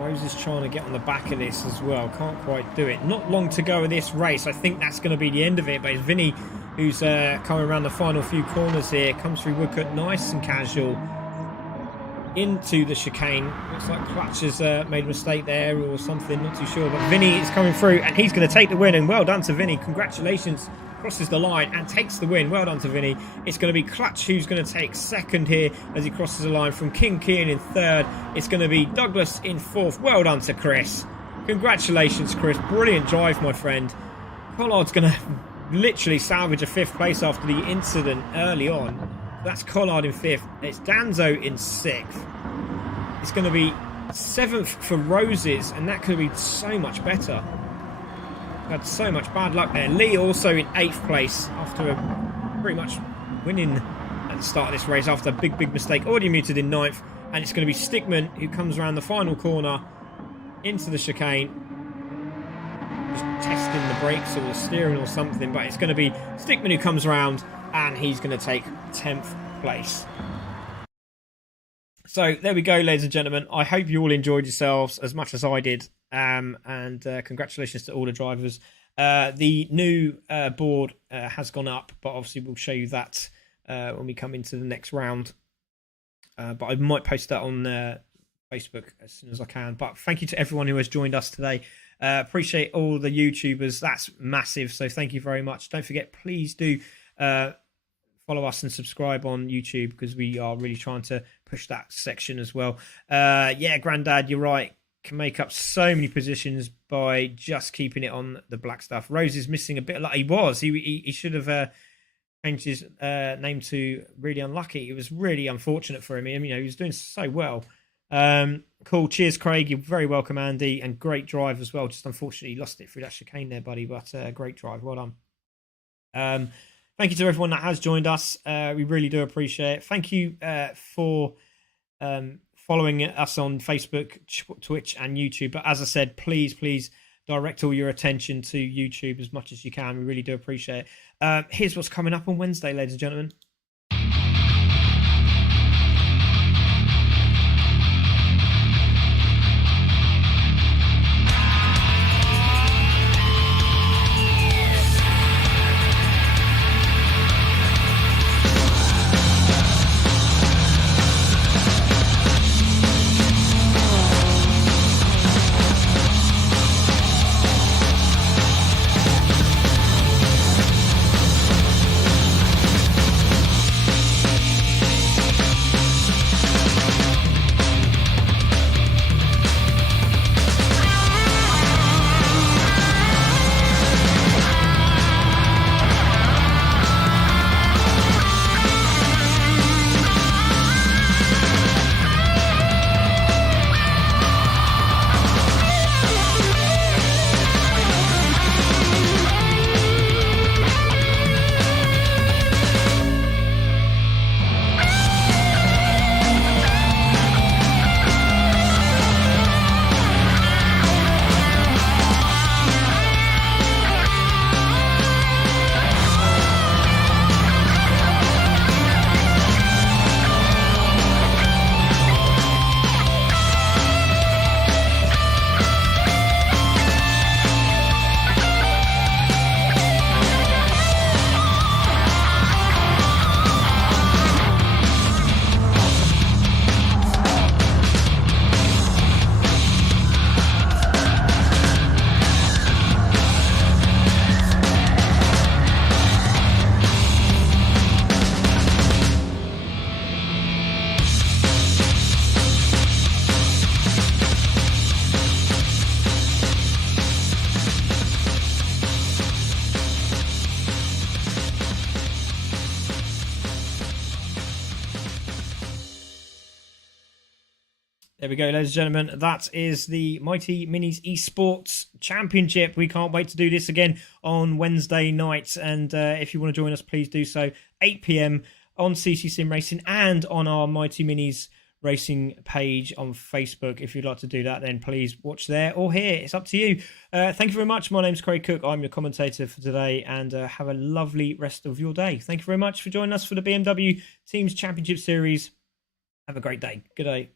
Roses trying to get on the back of this as well. Can't quite do it. Not long to go in this race. I think that's going to be the end of it. But it's Vinny who's coming around the final few corners here. Comes through Woodcut nice and casual into the chicane. Looks like Clutch has made a mistake there or something. Not too sure. But Vinny is coming through and he's going to take the win. And well done to Vinny. Congratulations. Crosses the line and takes the win. Well done to Vinny. It's going to be Clutch who's going to take 2nd here as he crosses the line from King Kean in 3rd. It's going to be Douglas in 4th. Well done to Chris. Congratulations, Chris. Brilliant drive, my friend. Collard's going to literally salvage a 5th place after the incident early on. That's Collard in 5th. It's Danzo in 6th. It's going to be 7th for Roses, and that could be so much better. Had so much bad luck there. Lee also in 8th place after pretty much winning at the start of this race after a big mistake. Audio Muted in 9th, and it's going to be Stickman who comes around the final corner into the chicane, just testing the brakes or the steering or something, but it's going to be Stickman who comes around and he's going to take 10th place. So there we go, ladies and gentlemen. I hope you all enjoyed yourselves as much as I did. And congratulations to all the drivers. The new board has gone up, but obviously we'll show you that when we come into the next round. But I might post that on Facebook as soon as I can. But thank you to everyone who has joined us today. Appreciate all the YouTubers. That's massive. So thank you very much. Don't forget, please do follow us and subscribe on YouTube because we are really trying to push that section as well. Yeah, Grandad, you're right. Can make up so many positions by just keeping it on the black stuff. Rose is missing a bit like he was. He should have changed his name to Really Unlucky. It was really unfortunate for him. I mean, he was doing so well. Cool. Cheers, Craig. You're very welcome, Andy. And great drive as well. Just unfortunately lost it through that chicane there, buddy. But great drive. Well done. Thank you to everyone that has joined us. We really do appreciate it. Thank you for following us on Facebook, Twitch, and YouTube. But as I said, please direct all your attention to YouTube as much as you can. We really do appreciate it. Here's what's coming up on Wednesday, ladies and gentlemen. There we go, ladies and gentlemen. That is the Mighty Minis Esports Championship. We can't wait to do this again on Wednesday nights. And if you want to join us, please do so. 8 p.m. on CC Sim Racing and on our Mighty Minis Racing page on Facebook. If you'd like to do that, then please watch there or here. It's up to you. Thank you very much. My name's Craig Cook. I'm your commentator for today, and have a lovely rest of your day. Thank you very much for joining us for the BMW Teams Championship Series. Have a great day. Good day.